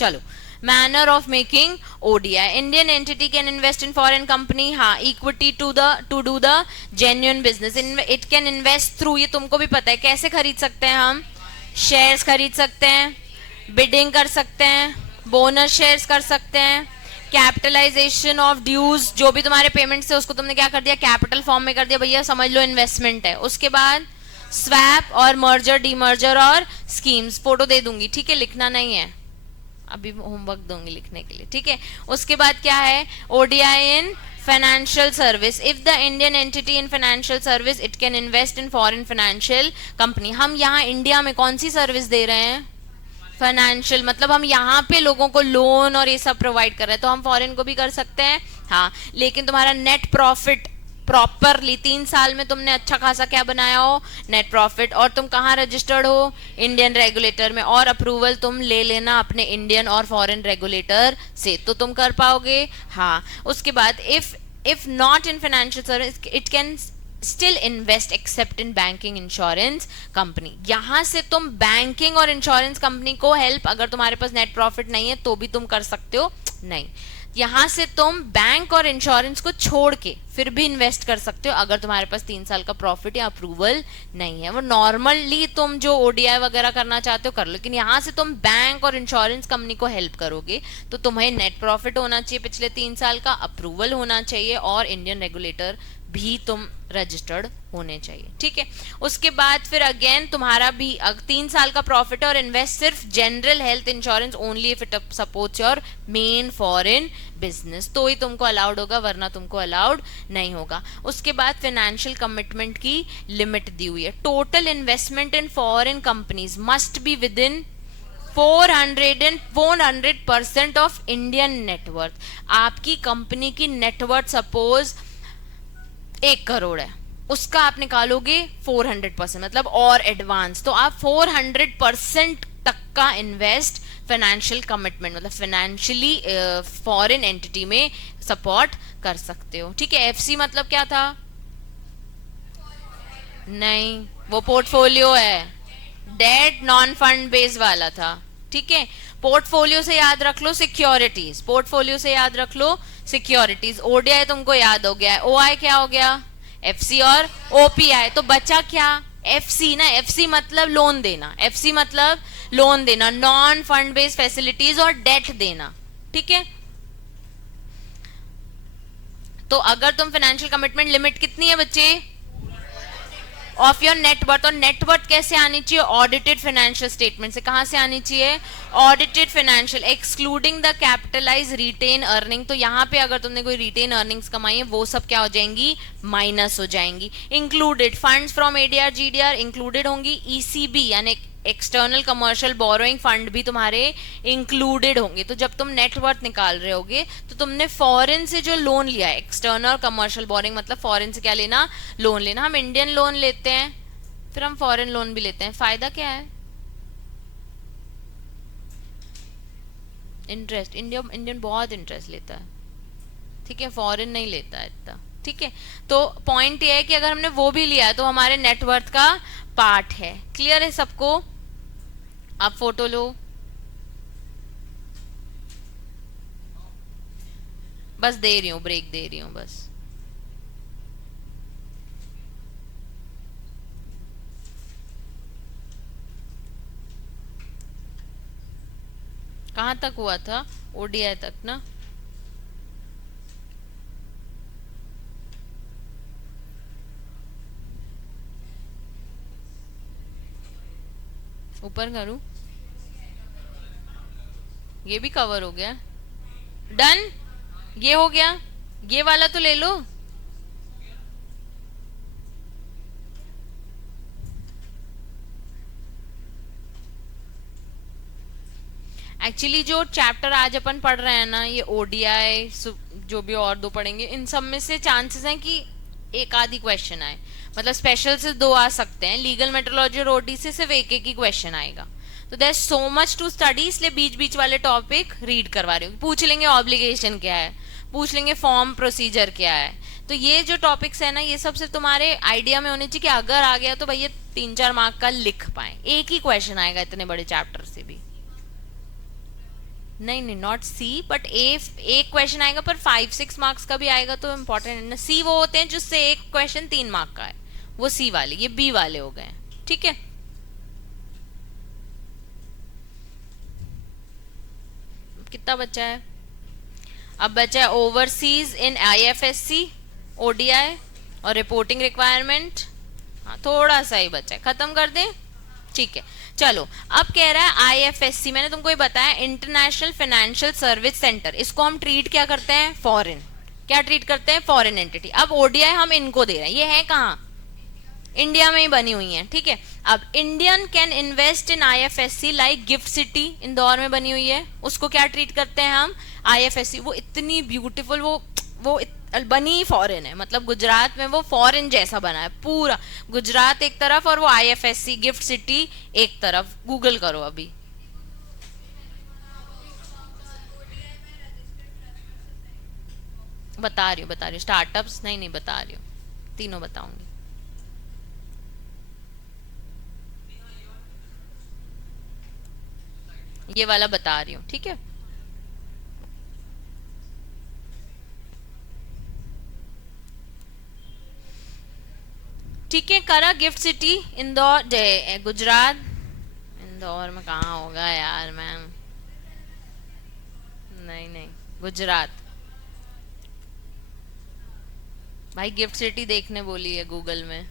चलो, manner of making ODI, Indian entity can invest in foreign company, हाँ, equity to do the genuine business, it can invest through, ये तुमको भी पता है कैसे खरीद सकते हैं हम, शेयर्स खरीद सकते हैं, बिडिंग कर सकते हैं, बोनस शेयर्स कर सकते हैं, कैपिटलाइजेशन ऑफ ड्यूज, जो भी तुम्हारे पेमेंट से उसको तुमने क्या कर दिया, कैपिटल फॉर्म में कर दिया, भैया समझ लो इन्वेस्टमेंट है। उसके बाद स्वैप और मर्जर डीमर्जर और स्कीम्स, फोटो दे दूंगी, ठीक है, लिखना नहीं है, अभी होमवर्क दूंगी लिखने के लिए, ठीक है। उसके बाद क्या है, ODI in financial service, if the Indian entity in financial service it can invest in foreign financial company, हम यहाँ इंडिया में कौन सी सर्विस दे रहे हैं, फाइनेंशियल, मतलब हम यहाँ पे लोगों को लोन और ये सब प्रोवाइड कर रहे हैं, तो हम फॉरेन को भी कर सकते हैं, हाँ, लेकिन तुम्हारा नेट प्रॉफिट प्रॉपरली 3 साल में तुमने अच्छा खासा क्या बनाया हो, नेट प्रॉफिट, और तुम कहाँ रजिस्टर्ड हो, इंडियन रेगुलेटर में, और अप्रूवल तुम ले लेना अपने इंडियन और फॉरेन रेगुलेटर से, तो तुम कर पाओगे, हाँ। उसके बाद if not in financial service it can still invest accept in banking insurance company, यहां से तुम बैंकिंग और इंश्योरेंस कंपनी को हेल्प, अगर तुम्हारे पास नेट प्रॉफिट नहीं है तो भी तुम कर सकते हो, नहीं, यहां से तुम बैंक और इंश्योरेंस को छोड़ के फिर भी इन्वेस्ट कर सकते हो अगर तुम्हारे पास 3 साल का प्रॉफिट या अप्रूवल नहीं है। वो नॉर्मली तुम जो ओडीआई वगैरह करना चाहते हो कर लो, लेकिन यहां से तुम बैंक और इंश्योरेंस कंपनी को हेल्प करोगे तो तुम्हें नेट प्रॉफिट होना चाहिए पिछले 3 साल का, अप्रूवल होना चाहिए और इंडियन रेगुलेटर भी तुम रजिस्टर्ड होने चाहिए, ठीक है। उसके बाद फिर अगेन तुम्हारा भी 3 साल का प्रॉफिट और इन्वेस्ट सिर्फ general health insurance only if it supports your main foreign business, तो ही तुमको अलाउड होगा, वरना तुमको अलाउड नहीं होगा। उसके बाद फाइनेंशियल कमिटमेंट की लिमिट दी हुई है, total investment in foreign companies must be with in 400% of Indian net worth. आपकी कंपनी की नेटवर्थ सपोज 1 करोड़ है, उसका आप निकालोगे 400%, मतलब और एडवांस, तो आप 400% तक का इन्वेस्ट फाइनेंशियल कमिटमेंट, मतलब फाइनेंशियली फॉरेन एंटिटी में सपोर्ट कर सकते हो, ठीक है। एफसी मतलब क्या था, नहीं, वो पोर्टफोलियो है, डेट नॉन फंड बेस वाला था, ठीक है। पोर्टफोलियो से याद रख लो सिक्योरिटीज, पोर्टफोलियो से याद रख लो सिक्योरिटीज, ओडीआई तुमको याद हो गया है, ओआई क्या हो गया, एफसी और ओपीआई, तो बचा क्या, एफसी ना, एफसी मतलब लोन देना, एफसी मतलब लोन देना, नॉन फंड बेस्ड फैसिलिटीज और डेट देना, ठीक है। तो अगर तुम फाइनेंशियल कमिटमेंट लिमिट कितनी है बच्चे, ऑफ योर नेटवर्थ, और नेटवर्थ कैसे आनी चाहिए, ऑडिटेड फाइनेंशियल स्टेटमेंट से, कहां से आनी चाहिए, audited financial, excluding the capitalize retain earning, तो यहां पे अगर तुमने कोई रिटेन अर्निंग्स कमाई है वो सब क्या हो जाएंगी, माइनस हो जाएंगी। Included funds from ADR GDR included होंगी, ईसीबी यानी एक्सटर्नल कमर्शियल बोरोइंग फंड भी तुम्हारे इंक्लूडेड होंगे। तो जब तुम नेटवर्थ निकाल रहे होगे तो तुमने फॉरेन से जो लोन लिया है, एक्सटर्नल कमर्शियल बोरोइंग मतलब फॉरेन से क्या लेना, लोन लेना, हम इंडियन लोन लेते हैं फिर हम फॉरेन लोन भी लेते हैं, फायदा क्या है, इंटरेस्ट, इंडियन बहुत इंटरेस्ट लेता है, ठीक है, फॉरेन नहीं लेता है इतना, ठीक है। तो पॉइंट ये है कि अगर हमने वो भी लिया है तो हमारे नेटवर्थ का पार्ट है, क्लियर है सबको। आप फोटो लो, बस दे रही हूं, ब्रेक दे रही हूं बस। कहां तक हुआ था, ओडीआई तक ना, ऊपर करूं, ये भी कवर हो गया, डन, ये हो गया, ये वाला तो ले लो, एक्चुअली जो चैप्टर आज अपन पढ़ रहे हैं ना, ये ओडीआई जो भी और 2 पढ़ेंगे, इन सब में से चांसेस हैं कि एक आधी क्वेश्चन आए, मतलब स्पेशल से 2 आ सकते हैं, लीगल मेट्रोलॉजी और ओडी से सिर्फ एक ही क्वेश्चन आएगा। तो there so much to study, इसलिए बीच बीच वाले टॉपिक रीड करवा रही हूँ। पूछ लेंगे ऑब्लिगेशन क्या है, पूछ लेंगे फॉर्म प्रोसीजर क्या है, तो ये जो टॉपिक्स है ना, ये सब सिर्फ तुम्हारे आइडिया में होने चाहिए कि अगर आ गया तो भैया 3-4 मार्क का लिख पाए, एक ही क्वेश्चन आएगा इतने बड़े चैप्टर से भी। नहीं नहीं, नॉट सी, बट ए एक क्वेश्चन आएगा पर 5-6 मार्क्स का भी आएगा तो इम्पोर्टेंट है ना। सी वो होते हैं जिससे एक क्वेश्चन 3 मार्क का है, वो सी वाले, ये बी वाले हो गए, ठीक है। कितना बचा है? अब बचा है ओवरसीज इन आईएफएससी, ओडीआई और रिपोर्टिंग रिक्वायरमेंट। हाँ, थोड़ा सा ही बचा है, खत्म कर दें, ठीक है। चलो, अब कह रहा है आईएफएससी, मैंने तुमको ये बताया इंटरनेशनल फाइनेंशियल सर्विस सेंटर, इसको हम ट्रीट क्या करते हैं? फॉरेन। क्या ट्रीट करते हैं? Foreign entity. अब ओडीआई हम इनको दे रहे हैं, ये है कहाँ? इंडिया में ही बनी हुई है, ठीक है। अब Indian can invest in IFSC like gift city, Indore में बनी हुई है, उसको क्या ट्रीट करते हैं हम? आईएफएससी। वो इतनी ब्यूटीफुल, बनी फॉरेन है, मतलब गुजरात में वो फॉरेन जैसा बना है पूरा, गुजरात एक तरफ और वो आईएफएससी गिफ्ट सिटी एक तरफ। गूगल करो अभी। बता रही हूँ स्टार्टअप्स नहीं बता रही हूँ, तीनों बताऊंगी। ये वाला बता रही हूँ, ठीक है। ठीक है, करा गिफ्ट सिटी इंदौर, गुजरात। इंदौर में कहाँ होगा यार मैम? नहीं, गुजरात। भाई गिफ्ट सिटी देखने बोली है गूगल में,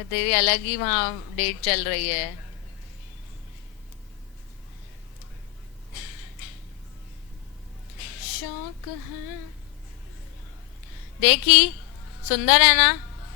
तेरी अलग ही वहाँ डेट चल रही है। शौक है, देखी, सुंदर है ना?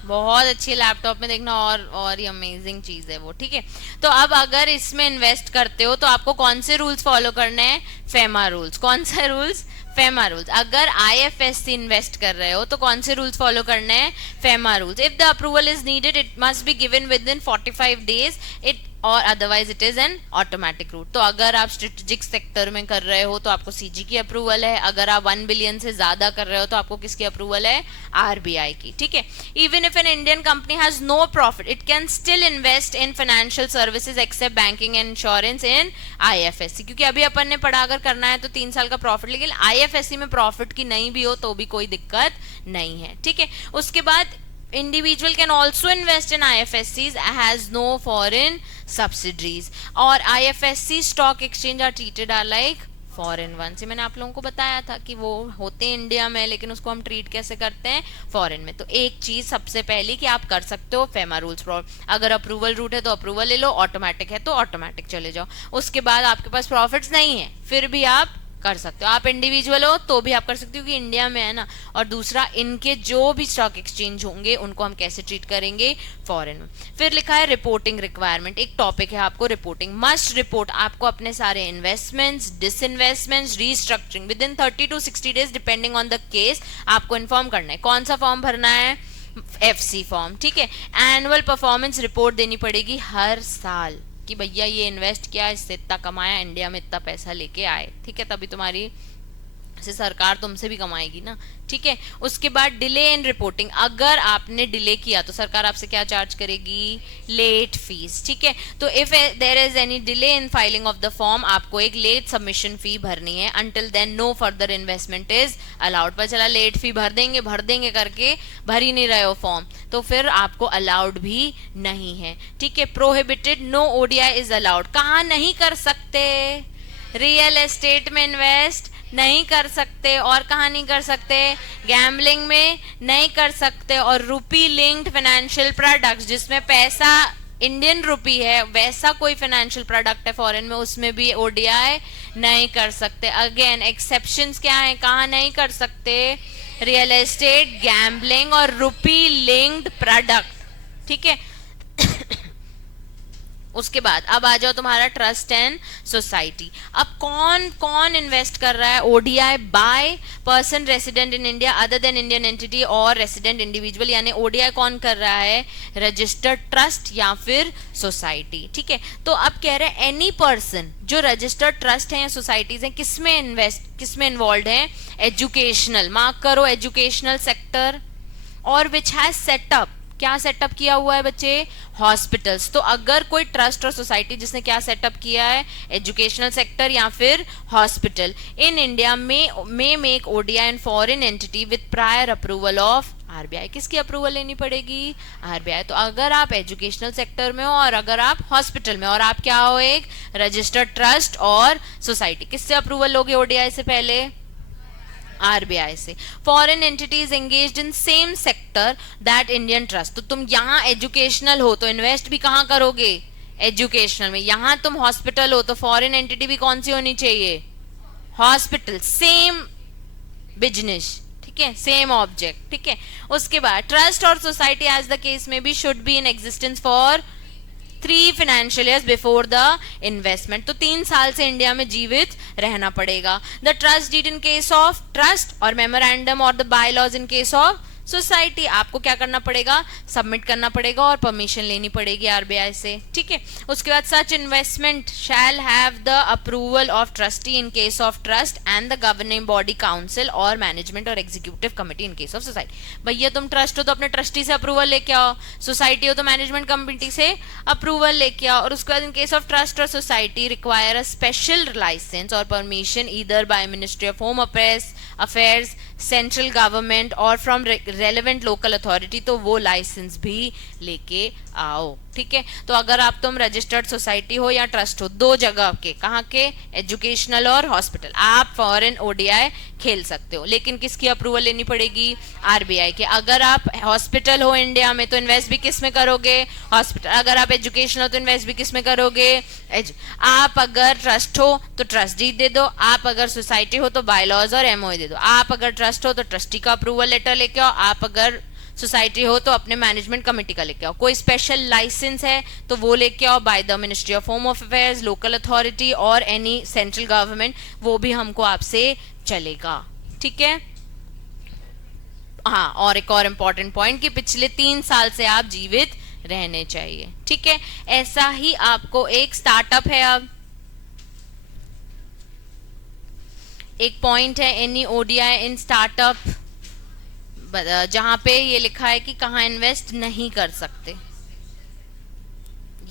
बहुत अच्छी, लैपटॉप में देखना और ही अमेजिंग चीज है वो, ठीक है। तो अब अगर इसमें इन्वेस्ट करते हो तो आपको कौन से रूल्स फॉलो करने हैं? FEMA rules. कौन से रूल्स? FEMA rules. अगर आईएफएससी इन्वेस्ट कर रहे हो तो कौन से रूल्स फॉलो करने हैं? FEMA rules. If the approval is needed it must be given within 45 days it or otherwise it is an automatic route. तो अगर आप स्ट्रेटेजिक सेक्टर में कर रहे हो तो आपको सीजी की अप्रूवल है, अगर आप 1 बिलियन से ज्यादा कर रहे हो तो आपको किसकी अप्रूवल है? आरबीआई की, ठीक है। Even if an Indian company has no profit it can still invest in financial services except banking and insurance in IFSC, क्योंकि अभी अपन ने पढ़ा अगर करना है तो 3 साल का प्रॉफिट, लेकिन आईएफएससी में प्रॉफिट की नहीं भी हो तो भी कोई दिक्कत नहीं है, ठीक है। उसके बाद individual can also invest in IFSCs has no foreign subsidiaries और IFSC stock exchange are treated are like foreign one से मैंने आप लोगों को बताया था कि वो होते हैं इंडिया में लेकिन उसको हम ट्रीट कैसे करते हैं? फॉरेन में। तो एक चीज सबसे पहली कि आप कर सकते हो फेमा रूल्स, अगर अप्रूवल रूट है तो अप्रूवल ले लो, ऑटोमेटिक है तो ऑटोमेटिक चले जाओ। उसके बाद आपके पास प्रॉफिट्स नहीं है फिर भी आप कर सकते हो, आप इंडिविजुअल हो तो भी आप कर सकते हो कि इंडिया में है ना। और दूसरा, इनके जो भी स्टॉक एक्सचेंज होंगे उनको हम कैसे ट्रीट करेंगे? फॉरेन में। फिर लिखा है रिपोर्टिंग रिक्वायरमेंट, एक टॉपिक है आपको रिपोर्टिंग, मस्ट रिपोर्ट आपको अपने सारे investments, disinvestments, restructuring within 30 to 60 days depending on the case आपको इन्फॉर्म करना है। कौन सा फॉर्म भरना है? एफसी फॉर्म, ठीक है। एनुअल परफॉर्मेंस रिपोर्ट देनी पड़ेगी हर साल कि भैया ये इन्वेस्ट किया, इससे इतना कमाया, इंडिया में इतना पैसा लेके आए, ठीक है। तभी तुम्हारी से सरकार तुमसे भी कमाएगी ना, ठीक है। उसके बाद डिले इन रिपोर्टिंग, अगर आपने डिले किया तो सरकार आपसे क्या चार्ज करेगी? लेट फीस, ठीक है। तो if there is any delay in filing of the form आपको एक लेट सबमिशन फी भरनी है। Until then no further investment is allowed. पर चला लेट फी भर देंगे करके भर ही नहीं रहे हो फॉर्म तो फिर आपको अलाउड भी नहीं है, ठीक है। Prohibited, no ODI is allowed. कहाँ नहीं कर सकते? रियल एस्टेट में इन्वेस्ट नहीं कर सकते, और कहाँ नहीं कर सकते? गैम्बलिंग में नहीं कर सकते, और रुपी लिंक्ड फाइनेंशियल प्रोडक्ट्स जिसमें पैसा इंडियन रुपी है वैसा कोई फाइनेंशियल प्रोडक्ट है फॉरेन में उसमें भी ओडीआई नहीं कर सकते। अगेन एक्सेप्शंस क्या है, कहाँ नहीं कर सकते? रियल एस्टेट, गैम्बलिंग और रुपी लिंक्ड प्रोडक्ट, ठीक है। उसके बाद अब आ जाओ तुम्हारा ट्रस्ट एंड सोसाइटी। अब कौन कौन इन्वेस्ट कर रहा है? ODI bye person resident in India other than Indian entity और रेसिडेंट इंडिविजुअल, यानी ओडीआई कौन कर रहा है? रजिस्टर्ड ट्रस्ट या फिर सोसाइटी, ठीक है। तो अब कह रहे हैं एनी पर्सन जो रजिस्टर्ड ट्रस्ट है या सोसाइटीज है किसमें इन्वॉल्व है? एजुकेशनल, मार्क करो एजुकेशनल सेक्टर, और विच हैज सेटअप, क्या सेटअप किया हुआ है बच्चे? हॉस्पिटल्स। तो अगर कोई ट्रस्ट और सोसाइटी जिसने क्या सेटअप किया है, एजुकेशनल सेक्टर या फिर हॉस्पिटल इन इंडिया में make ODI and foreign entity with prior approval of RBI. किसकी अप्रूवल लेनी पड़ेगी? आरबीआई। तो अगर आप एजुकेशनल सेक्टर में हो और अगर आप हॉस्पिटल में और आप क्या हो, एक रजिस्टर्ड ट्रस्ट और सोसाइटी, किससे अप्रूवल लोगे ओडीआई से पहले? आरबीआई से। Foreign entities engaged in same sector that Indian trust. तो तुम यहाँ एजुकेशनल हो तो इन्वेस्ट भी कहाँ करोगे? एजुकेशनल में। यहाँ तुम हॉस्पिटल हो तो फॉरेन एंटिटी भी कौन सी होनी चाहिए? हॉस्पिटल। सेम बिजनेस, ठीक है, सेम ऑब्जेक्ट, ठीक है। उसके बाद ट्रस्ट और सोसाइटी एज द केस में भी should be in existence for 3 financial years before the investment। तो 3 साल से इंडिया में जीवित रहना पड़ेगा। The trust deed in case of trust और मेमोरेंडम और the bylaws in case of society आपको क्या करना पड़ेगा? सबमिट करना पड़ेगा और परमिशन लेनी पड़ेगी आरबीआई से, ठीक है। उसके बाद सच investment shall have the approval of trustee in case of trust and the governing body council और मैनेजमेंट और executive committee in case of society. भैया तुम ट्रस्ट हो तो अपने ट्रस्टी से अप्रूवल लेके आओ, सोसाइटी हो तो मैनेजमेंट कमिटी से अप्रूवल लेके आओ। और उसके बाद इन केस ऑफ ट्रस्ट और society require a special licence or permission either by ministry of home affairs, central government or from relevant local authority. तो वो लाइसेंस भी लेके आओ, ठीक है। तो अगर आप तुम रजिस्टर्ड सोसाइटी हो या ट्रस्ट हो, 2 जगह के, कहाँ के? एजुकेशनल और हॉस्पिटल, आप फॉरेन ओडीआई खेल सकते हो, लेकिन किसकी अप्रूवल लेनी पड़ेगी? आरबीआई के। अगर आप हॉस्पिटल हो इंडिया में तो इन्वेस्ट भी किस में करोगे? हॉस्पिटल। अगर आप एजुकेशन हो तो इन्वेस्ट भी किस में करोगे? आप अगर ट्रस्ट हो तो ट्रस्ट डीड दे दो, आप अगर सोसाइटी हो तो बायलॉज और एमओए दे दो, आप अगर ट्रस्ट हो तो ट्रस्टी का अप्रूवल लेटर लेके आओ, आप अगर सोसाइटी हो तो अपने मैनेजमेंट कमेटी का लेके आओ। कोई स्पेशल लाइसेंस है तो वो लेके आओ by the ministry of home affairs, local authority और एनी सेंट्रल गवर्नमेंट, वो भी हमको आपसे चलेगा, ठीक है। हाँ, और एक और इम्पॉर्टेंट पॉइंट कि पिछले 3 साल से आप जीवित रहने चाहिए, ठीक है। ऐसा ही आपको एक स्टार्टअप है, अब एक पॉइंट है एनी ओडीआई इन स्टार्टअप, जहां पे ये लिखा है कि कहां इन्वेस्ट नहीं कर सकते।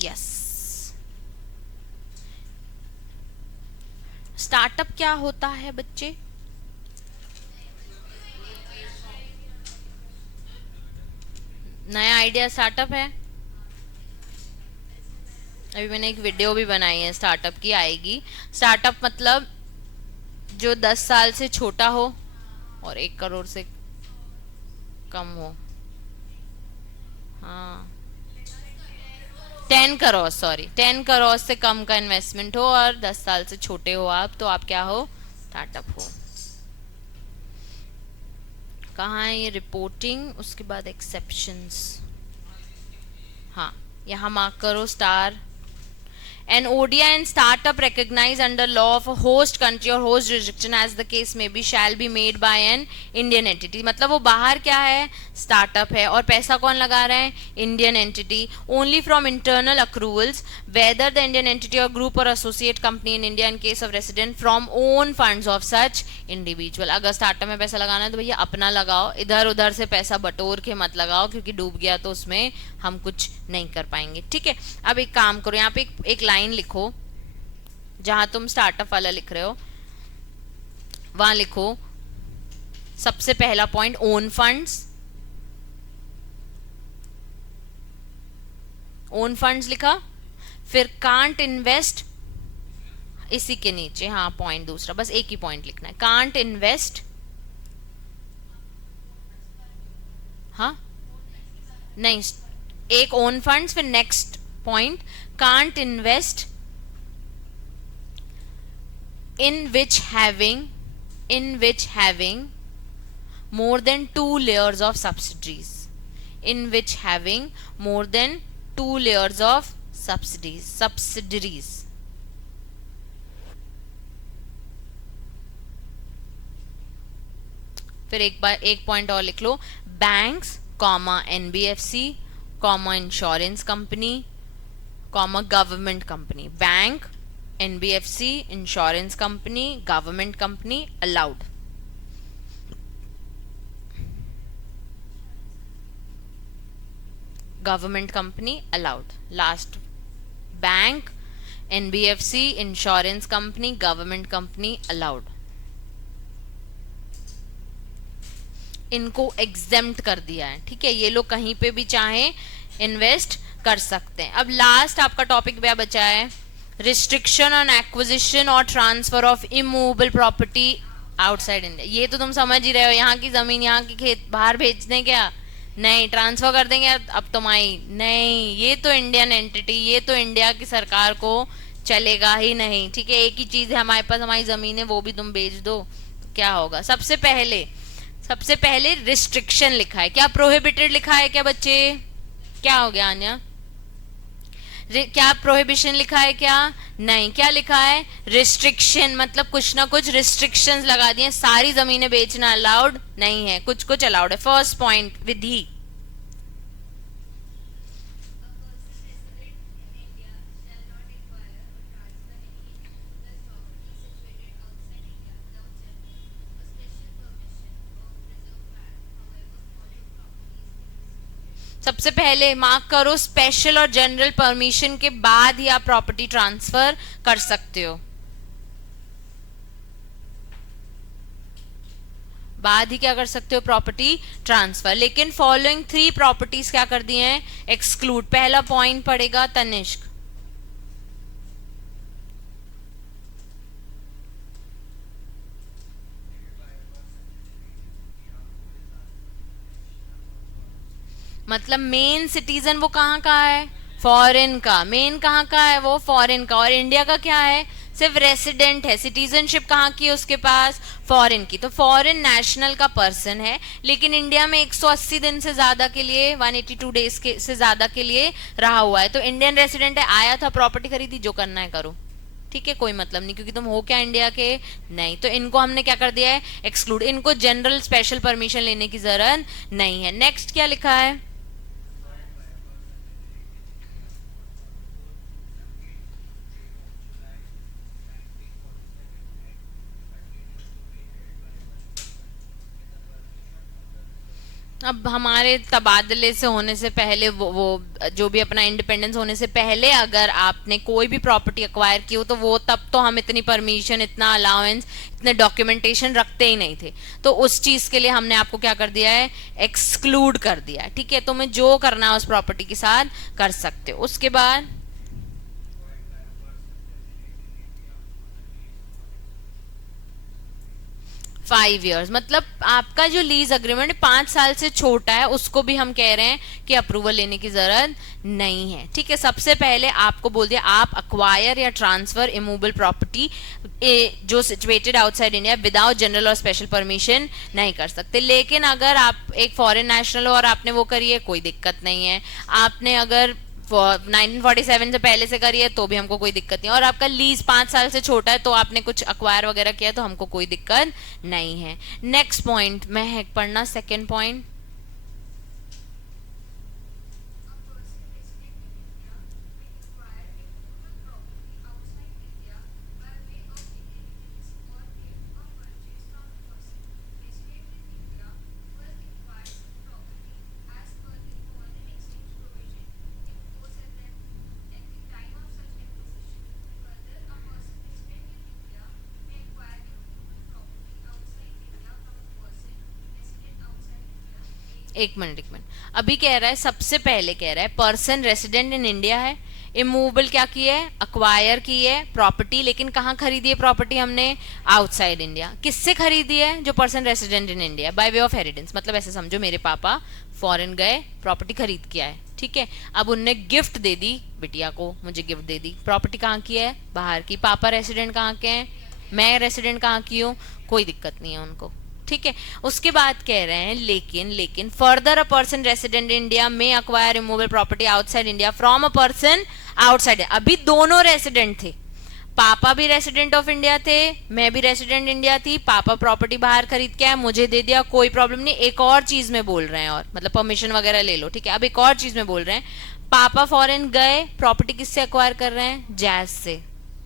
यस, स्टार्टअप क्या होता है बच्चे? नया आइडिया स्टार्टअप है। अभी मैंने एक वीडियो भी बनाई है स्टार्टअप की, आएगी। स्टार्टअप मतलब जो 10 साल से छोटा हो और 1 करोड़ से कम हो। हाँ, 10 करोड़, सॉरी 10 करोड़ से कम का इन्वेस्टमेंट हो और 10 साल से छोटे हो आप, तो आप क्या हो? स्टार्टअप हो। कहाँ है ये रिपोर्टिंग? उसके बाद एक्सेप्शंस, हाँ यहाँ मार्क करो star. An ODI and startup recognized under law of a host country or host jurisdiction as the case may be shall be made by an Indian entity। मतलब वो बाहर क्या है? स्टार्टअप है, और पैसा कौन लगा रहा है? Indian entity. Only from internal accruals whether the Indian entity और ग्रुप और associate company in India in case of resident from own funds of such individual. अगर स्टार्टअप में पैसा लगाना है तो भैया अपना लगाओ, इधर उधर से पैसा बटोर के मत लगाओ, क्योंकि डूब गया तो उसमें हम कुछ नहीं कर पाएंगे, ठीक है। अब एक काम करो, यहाँ पे एक लाइन लिखो, जहां तुम स्टार्टअप वाला लिख रहे हो वहां लिखो सबसे पहला point own funds. Own funds लिखा, फिर कांट इन्वेस्ट, इसी के नीचे हाँ पॉइंट दूसरा, बस एक ही पॉइंट लिखना है, कांट इन्वेस्ट। हाँ नहीं, एक ओन फंड्स, फिर next point can't invest in which having more than 2 layers of subsidiaries, in which having more than 2 layers of subsidiaries। फिर एक पॉइंट और लिख लो, banks comma NBFC comma insurance company comma government company, bank NBFC, insurance company, government company allowed. Government company allowed. Last, bank, NBFC, insurance company, government company allowed. इनको exempt कर दिया है. ठीक है, ये लोग कहीं पे भी चाहे इन्वेस्ट कर सकते हैं. अब लास्ट आपका टॉपिक क्या बचा है? रिस्ट्रिक्शन ऑन एक्विजिशन और transfer of immovable property outside India. ये तो तुम समझ ही रहे हो, यहाँ की जमीन, यहाँ की खेत बाहर भेज दें क्या? नहीं. ट्रांसफर कर देंगे अब तुम्हारी? नहीं. ये तो इंडियन एंटिटी, ये तो इंडिया की सरकार को चलेगा ही नहीं. ठीक है, एक ही चीज है हमारे पास, हमारी जमीन है, वो भी तुम बेच दो तो क्या होगा? सबसे पहले रिस्ट्रिक्शन लिखा है. क्या प्रोहिबिटेड लिखा है क्या बच्चे? क्या हो गया आन्या? क्या प्रोहिबिशन लिखा है क्या? नहीं. क्या लिखा है? रिस्ट्रिक्शन. मतलब कुछ ना कुछ रिस्ट्रिक्शंस लगा दिए. सारी जमीनें बेचना अलाउड नहीं है, कुछ कुछ अलाउड है. फर्स्ट पॉइंट, विधि. सबसे पहले मार्क करो, स्पेशल और जनरल परमिशन के बाद ही आप प्रॉपर्टी ट्रांसफर कर सकते हो. बाद ही क्या कर सकते हो? Property transfer. लेकिन फॉलोइंग 3 प्रॉपर्टीज क्या कर दिए हैं? एक्सक्लूड. पहला पॉइंट पड़ेगा तनिष्क. मतलब मेन सिटीजन वो कहाँ का है? फॉरेन का. मेन कहाँ का है? वो फॉरेन का. और इंडिया का क्या है? सिर्फ रेसिडेंट है. सिटीजनशिप कहाँ की है उसके पास? फॉरेन की. तो फॉरेन नेशनल का पर्सन है, लेकिन इंडिया में 180 दिन से ज्यादा के लिए, 182 डेज के से ज्यादा के लिए रहा हुआ है. तो इंडियन रेसिडेंट है, आया था, प्रॉपर्टी खरीदी, जो करना है करो. ठीक है, कोई मतलब नहीं, क्योंकि तुम हो क्या इंडिया के? नहीं. तो इनको हमने क्या कर दिया है? एक्सक्लूड. इनको जनरल स्पेशल परमिशन लेने की जरूरत नहीं है. नेक्स्ट क्या लिखा है? अब हमारे तबादले से होने से पहले वो जो भी अपना इंडिपेंडेंस होने से पहले अगर आपने कोई भी प्रॉपर्टी अक्वायर की हो, तो वो तब तो हम इतनी परमिशन, इतना अलाउंस, इतने डॉक्यूमेंटेशन रखते ही नहीं थे. तो उस चीज के लिए हमने आपको क्या कर दिया है? एक्सक्लूड कर दिया. ठीक है, तुम्हें जो करना है उस प्रॉपर्टी के साथ कर सकते हो. उसके बाद 5 years, मतलब आपका जो लीज अग्रीमेंट 5 साल से छोटा है, उसको भी हम कह रहे हैं कि अप्रूवल लेने की जरूरत नहीं है. ठीक है, सबसे पहले आपको बोल दिया आप अक्वायर या ट्रांसफर इमूवेबल प्रॉपर्टी जो situated outside India without general और स्पेशल परमिशन नहीं कर सकते. लेकिन अगर आप एक फॉरेन नेशनल हो और आपने वो करी है, कोई दिक्कत नहीं है. आपने अगर 1947 से पहले से करी है तो भी हमको कोई दिक्कत नहीं. और आपका लीज 5 साल से छोटा है, तो आपने कुछ अक्वायर वगैरह किया तो हमको कोई दिक्कत नहीं है. नेक्स्ट पॉइंट मैं पढ़ना, सेकेंड पॉइंट. एक मिनट. अभी कह रहा है, सबसे पहले कह रहा है पर्सन रेसिडेंट इन इंडिया है, इमूवेबल क्या की है? अक्वायर की है प्रॉपर्टी. लेकिन कहाँ खरीदी है प्रॉपर्टी हमने? Outside India. किससे खरीदी है? जो person resident in India, by way of inheritance. मतलब ऐसे समझो, मेरे पापा फॉरेन गए, प्रॉपर्टी खरीद के आए. ठीक है, अब उनने गिफ्ट दे दी बिटिया को, मुझे गिफ्ट दे दी. प्रॉपर्टी कहाँ की है? बाहर की. पापा रेसिडेंट कहाँ के हैं? मैं रेसिडेंट कहाँ की हूँ? कोई दिक्कत नहीं है उनको. ठीक है, उसके बाद कह रहे हैं लेकिन further a person resident India में acquire removable property outside India from a person outside. अभी दोनों रेसिडेंट थे, पापा भी रेसिडेंट ऑफ इंडिया थे, मैं भी रेसिडेंट इंडिया थी. पापा प्रॉपर्टी बाहर खरीद के आए, मुझे दे दिया, कोई प्रॉब्लम नहीं. एक और चीज में बोल रहे हैं, और मतलब परमिशन वगैरह ले लो. ठीक है, अब एक और चीज में बोल रहे हैं, पापा फॉरेन गए, प्रॉपर्टी किससे अक्वायर कर रहे हैं? जैज से.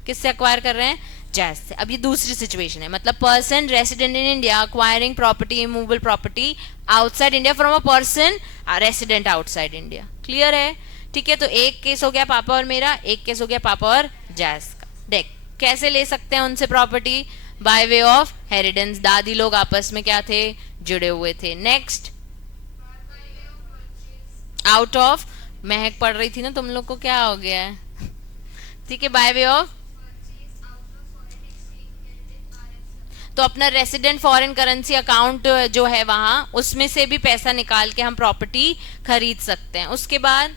किससे अक्वायर कर रहे हैं? जैसे अब ये दूसरी सिचुएशन है, मतलब person resident in India acquiring property immovable property outside India from a person resident outside India. Clear है? ठीक है, तो एक केस हो गया पापा और मेरा, एक केस हो गया पापा और जैस का। देख कैसे ले सकते हैं उनसे प्रॉपर्टी, बाय वे ऑफ हेरिडेंस, दादी लोग आपस में क्या थे, जुड़े हुए थे। नेक्स्ट, आउट ऑफ, महक पढ़ रही थी ना, तुम लोग को क्या हो गया है? ठीक है, बाय वे ऑफ, तो अपना रेसिडेंट फॉरेन करेंसी अकाउंट जो है वहां, उसमें से भी पैसा निकाल के हम प्रॉपर्टी खरीद सकते हैं। उसके बाद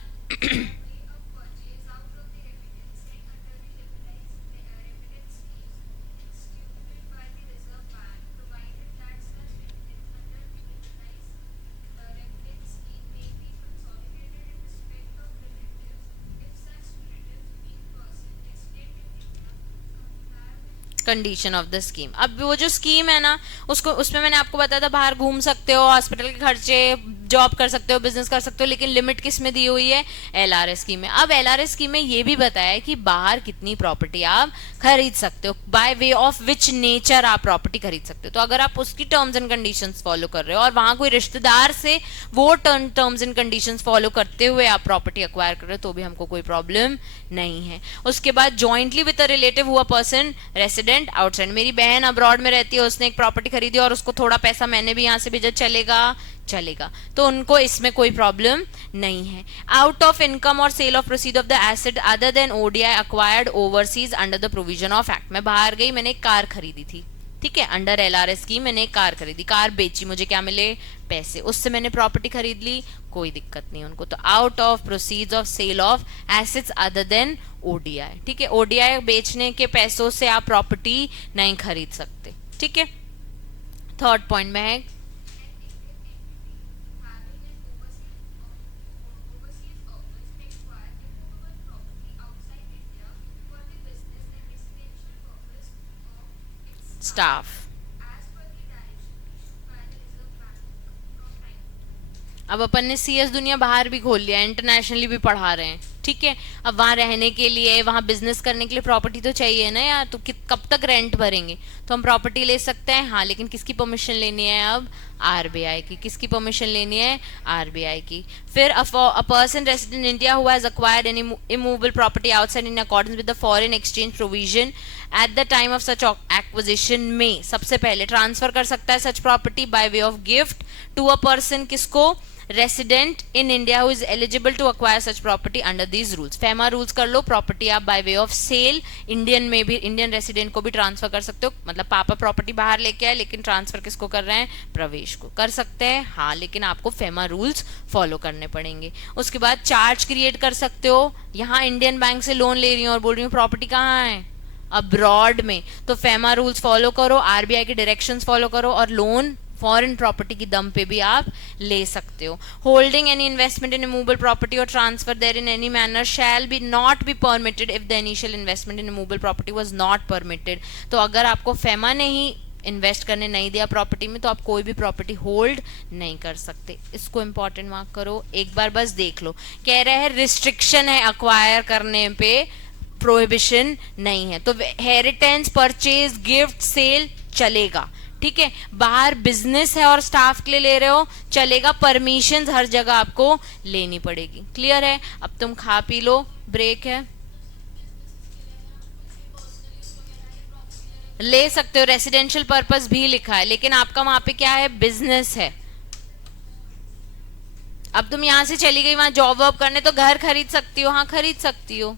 कंडीशन ऑफ द स्कीम। अब वो जो स्कीम है ना, उसको उसमें मैंने आपको बताया था बाहर घूम सकते हो, हॉस्पिटल के खर्चे, जॉब कर सकते हो, बिजनेस कर सकते हो, लेकिन लिमिट किस में दी हुई है, एलआरएस स्कीम में। अब एलआरएस स्कीम में ये भी बताया है कि बाहर कितनी प्रॉपर्टी आप खरीद सकते हो, bye way of which nature आप प्रॉपर्टी खरीद सकते हो। तो अगर आप उसकी टर्म्स एंड कंडीशंस फॉलो कर रहे हो और वहां कोई रिश्तेदार से वो टर्म्स एंड कंडीशंस फॉलो करते हुए आप प्रॉपर्टी अक्वायर कर रहे हो, तो भी हमको कोई प्रॉब्लम नहीं है। उसके बाद जॉइंटली विद अ रिलेटिव हुआ पर्सन रेसिडेंट आउटसाइड, मेरी बहन अब्रॉड में रहती है, उसने एक प्रॉपर्टी खरीदी और उसको थोड़ा पैसा मैंने भी यहाँ से भेजा, चलेगा? चलेगा, तो उनको इसमें कोई प्रॉब्लम नहीं है। आउट ऑफ इनकम और sale of proceed of the asset other than ODI acquired overseas under the provision of act. मैं बाहर गई, मैंने एक कार खरीदी थी, ठीक है, अंडर एलआरएस स्कीम मैंने एक कार खरीदी, कार बेची, मुझे क्या मिले, पैसे, उससे मैंने प्रॉपर्टी खरीद ली, कोई दिक्कत नहीं उनको। तो out of proceeds of sale of assets other than ODI, ठीक है, ओडीआई बेचने के पैसों से आप प्रॉपर्टी नहीं खरीद सकते। ठीक है, थर्ड पॉइंट में है स्टाफ। अब अपन ने सीएस दुनिया बाहर भी खोल लिया, इंटरनेशनली भी पढ़ा रहे हैं, ठीक है। अब वहां रहने के लिए, वहां बिजनेस करने के लिए प्रॉपर्टी तो चाहिए ना यार, तो कब तक रेंट भरेंगे, तो हम प्रॉपर्टी ले सकते हैं, हाँ, लेकिन किसकी परमिशन लेनी है, अब आरबीआई की। किसकी परमिशन लेनी है, आरबीआई की। फिर a person resident in India who has acquired any immovable property outside in accordance with the foreign exchange provision at the time of such acquisition में सबसे पहले ट्रांसफर कर सकता है such property by way of gift to a person, किसको, resident in India who is eligible to acquire such property under these rules. FEMA rules कर लो, property आप by way of sale Indian में भी, Indian resident को भी transfer कर सकते हो, मतलब पापा प्रॉपर्टी बाहर लेके आए लेकिन ट्रांसफर किसको कर रहे हैं, प्रवेश को। कर सकते हैं, हाँ, लेकिन आपको फेमा रूल्स फॉलो करने पड़ेंगे। उसके बाद चार्ज क्रिएट कर सकते हो, यहाँ इंडियन बैंक से लोन ले रही हूँ और बोल रही हूँ प्रॉपर्टी कहाँ है, अब्रॉड में, तो फेमा रूल्स फॉलो करो, आरबीआई के डायरेक्शंस फॉलो करो और लोन फॉरेन प्रॉपर्टी की दम पे भी आप ले सकते हो। Holding any investment in movable property or transfer therein any manner shall be not be permitted if the initial investment in movable property was not permitted. तो अगर आपको फेमा ने ही इन्वेस्ट करने नहीं दिया प्रॉपर्टी में, तो आप कोई भी प्रॉपर्टी होल्ड नहीं कर सकते। इसको इंपॉर्टेंट मार्क करो, एक बार बस देख लो। कह रहे हैं रिस्ट्रिक्शन है अक्वायर करने पे, प्रोहिबिशन नहीं है। तो हेरिटेंस, परचेज, गिफ्ट, सेल चलेगा, ठीक है। बाहर बिजनेस है और स्टाफ के लिए ले रहे हो, चलेगा। परमिशन हर जगह आपको लेनी पड़ेगी। क्लियर है? अब तुम खा पी लो, ब्रेक है, ले सकते हो। रेसिडेंशियल पर्पस भी लिखा है, लेकिन आपका वहां पे क्या है, बिजनेस है। अब तुम यहां से चली गई वहां जॉब वॉब करने, तो घर खरीद सकती हो, हाँ खरीद सकती हो।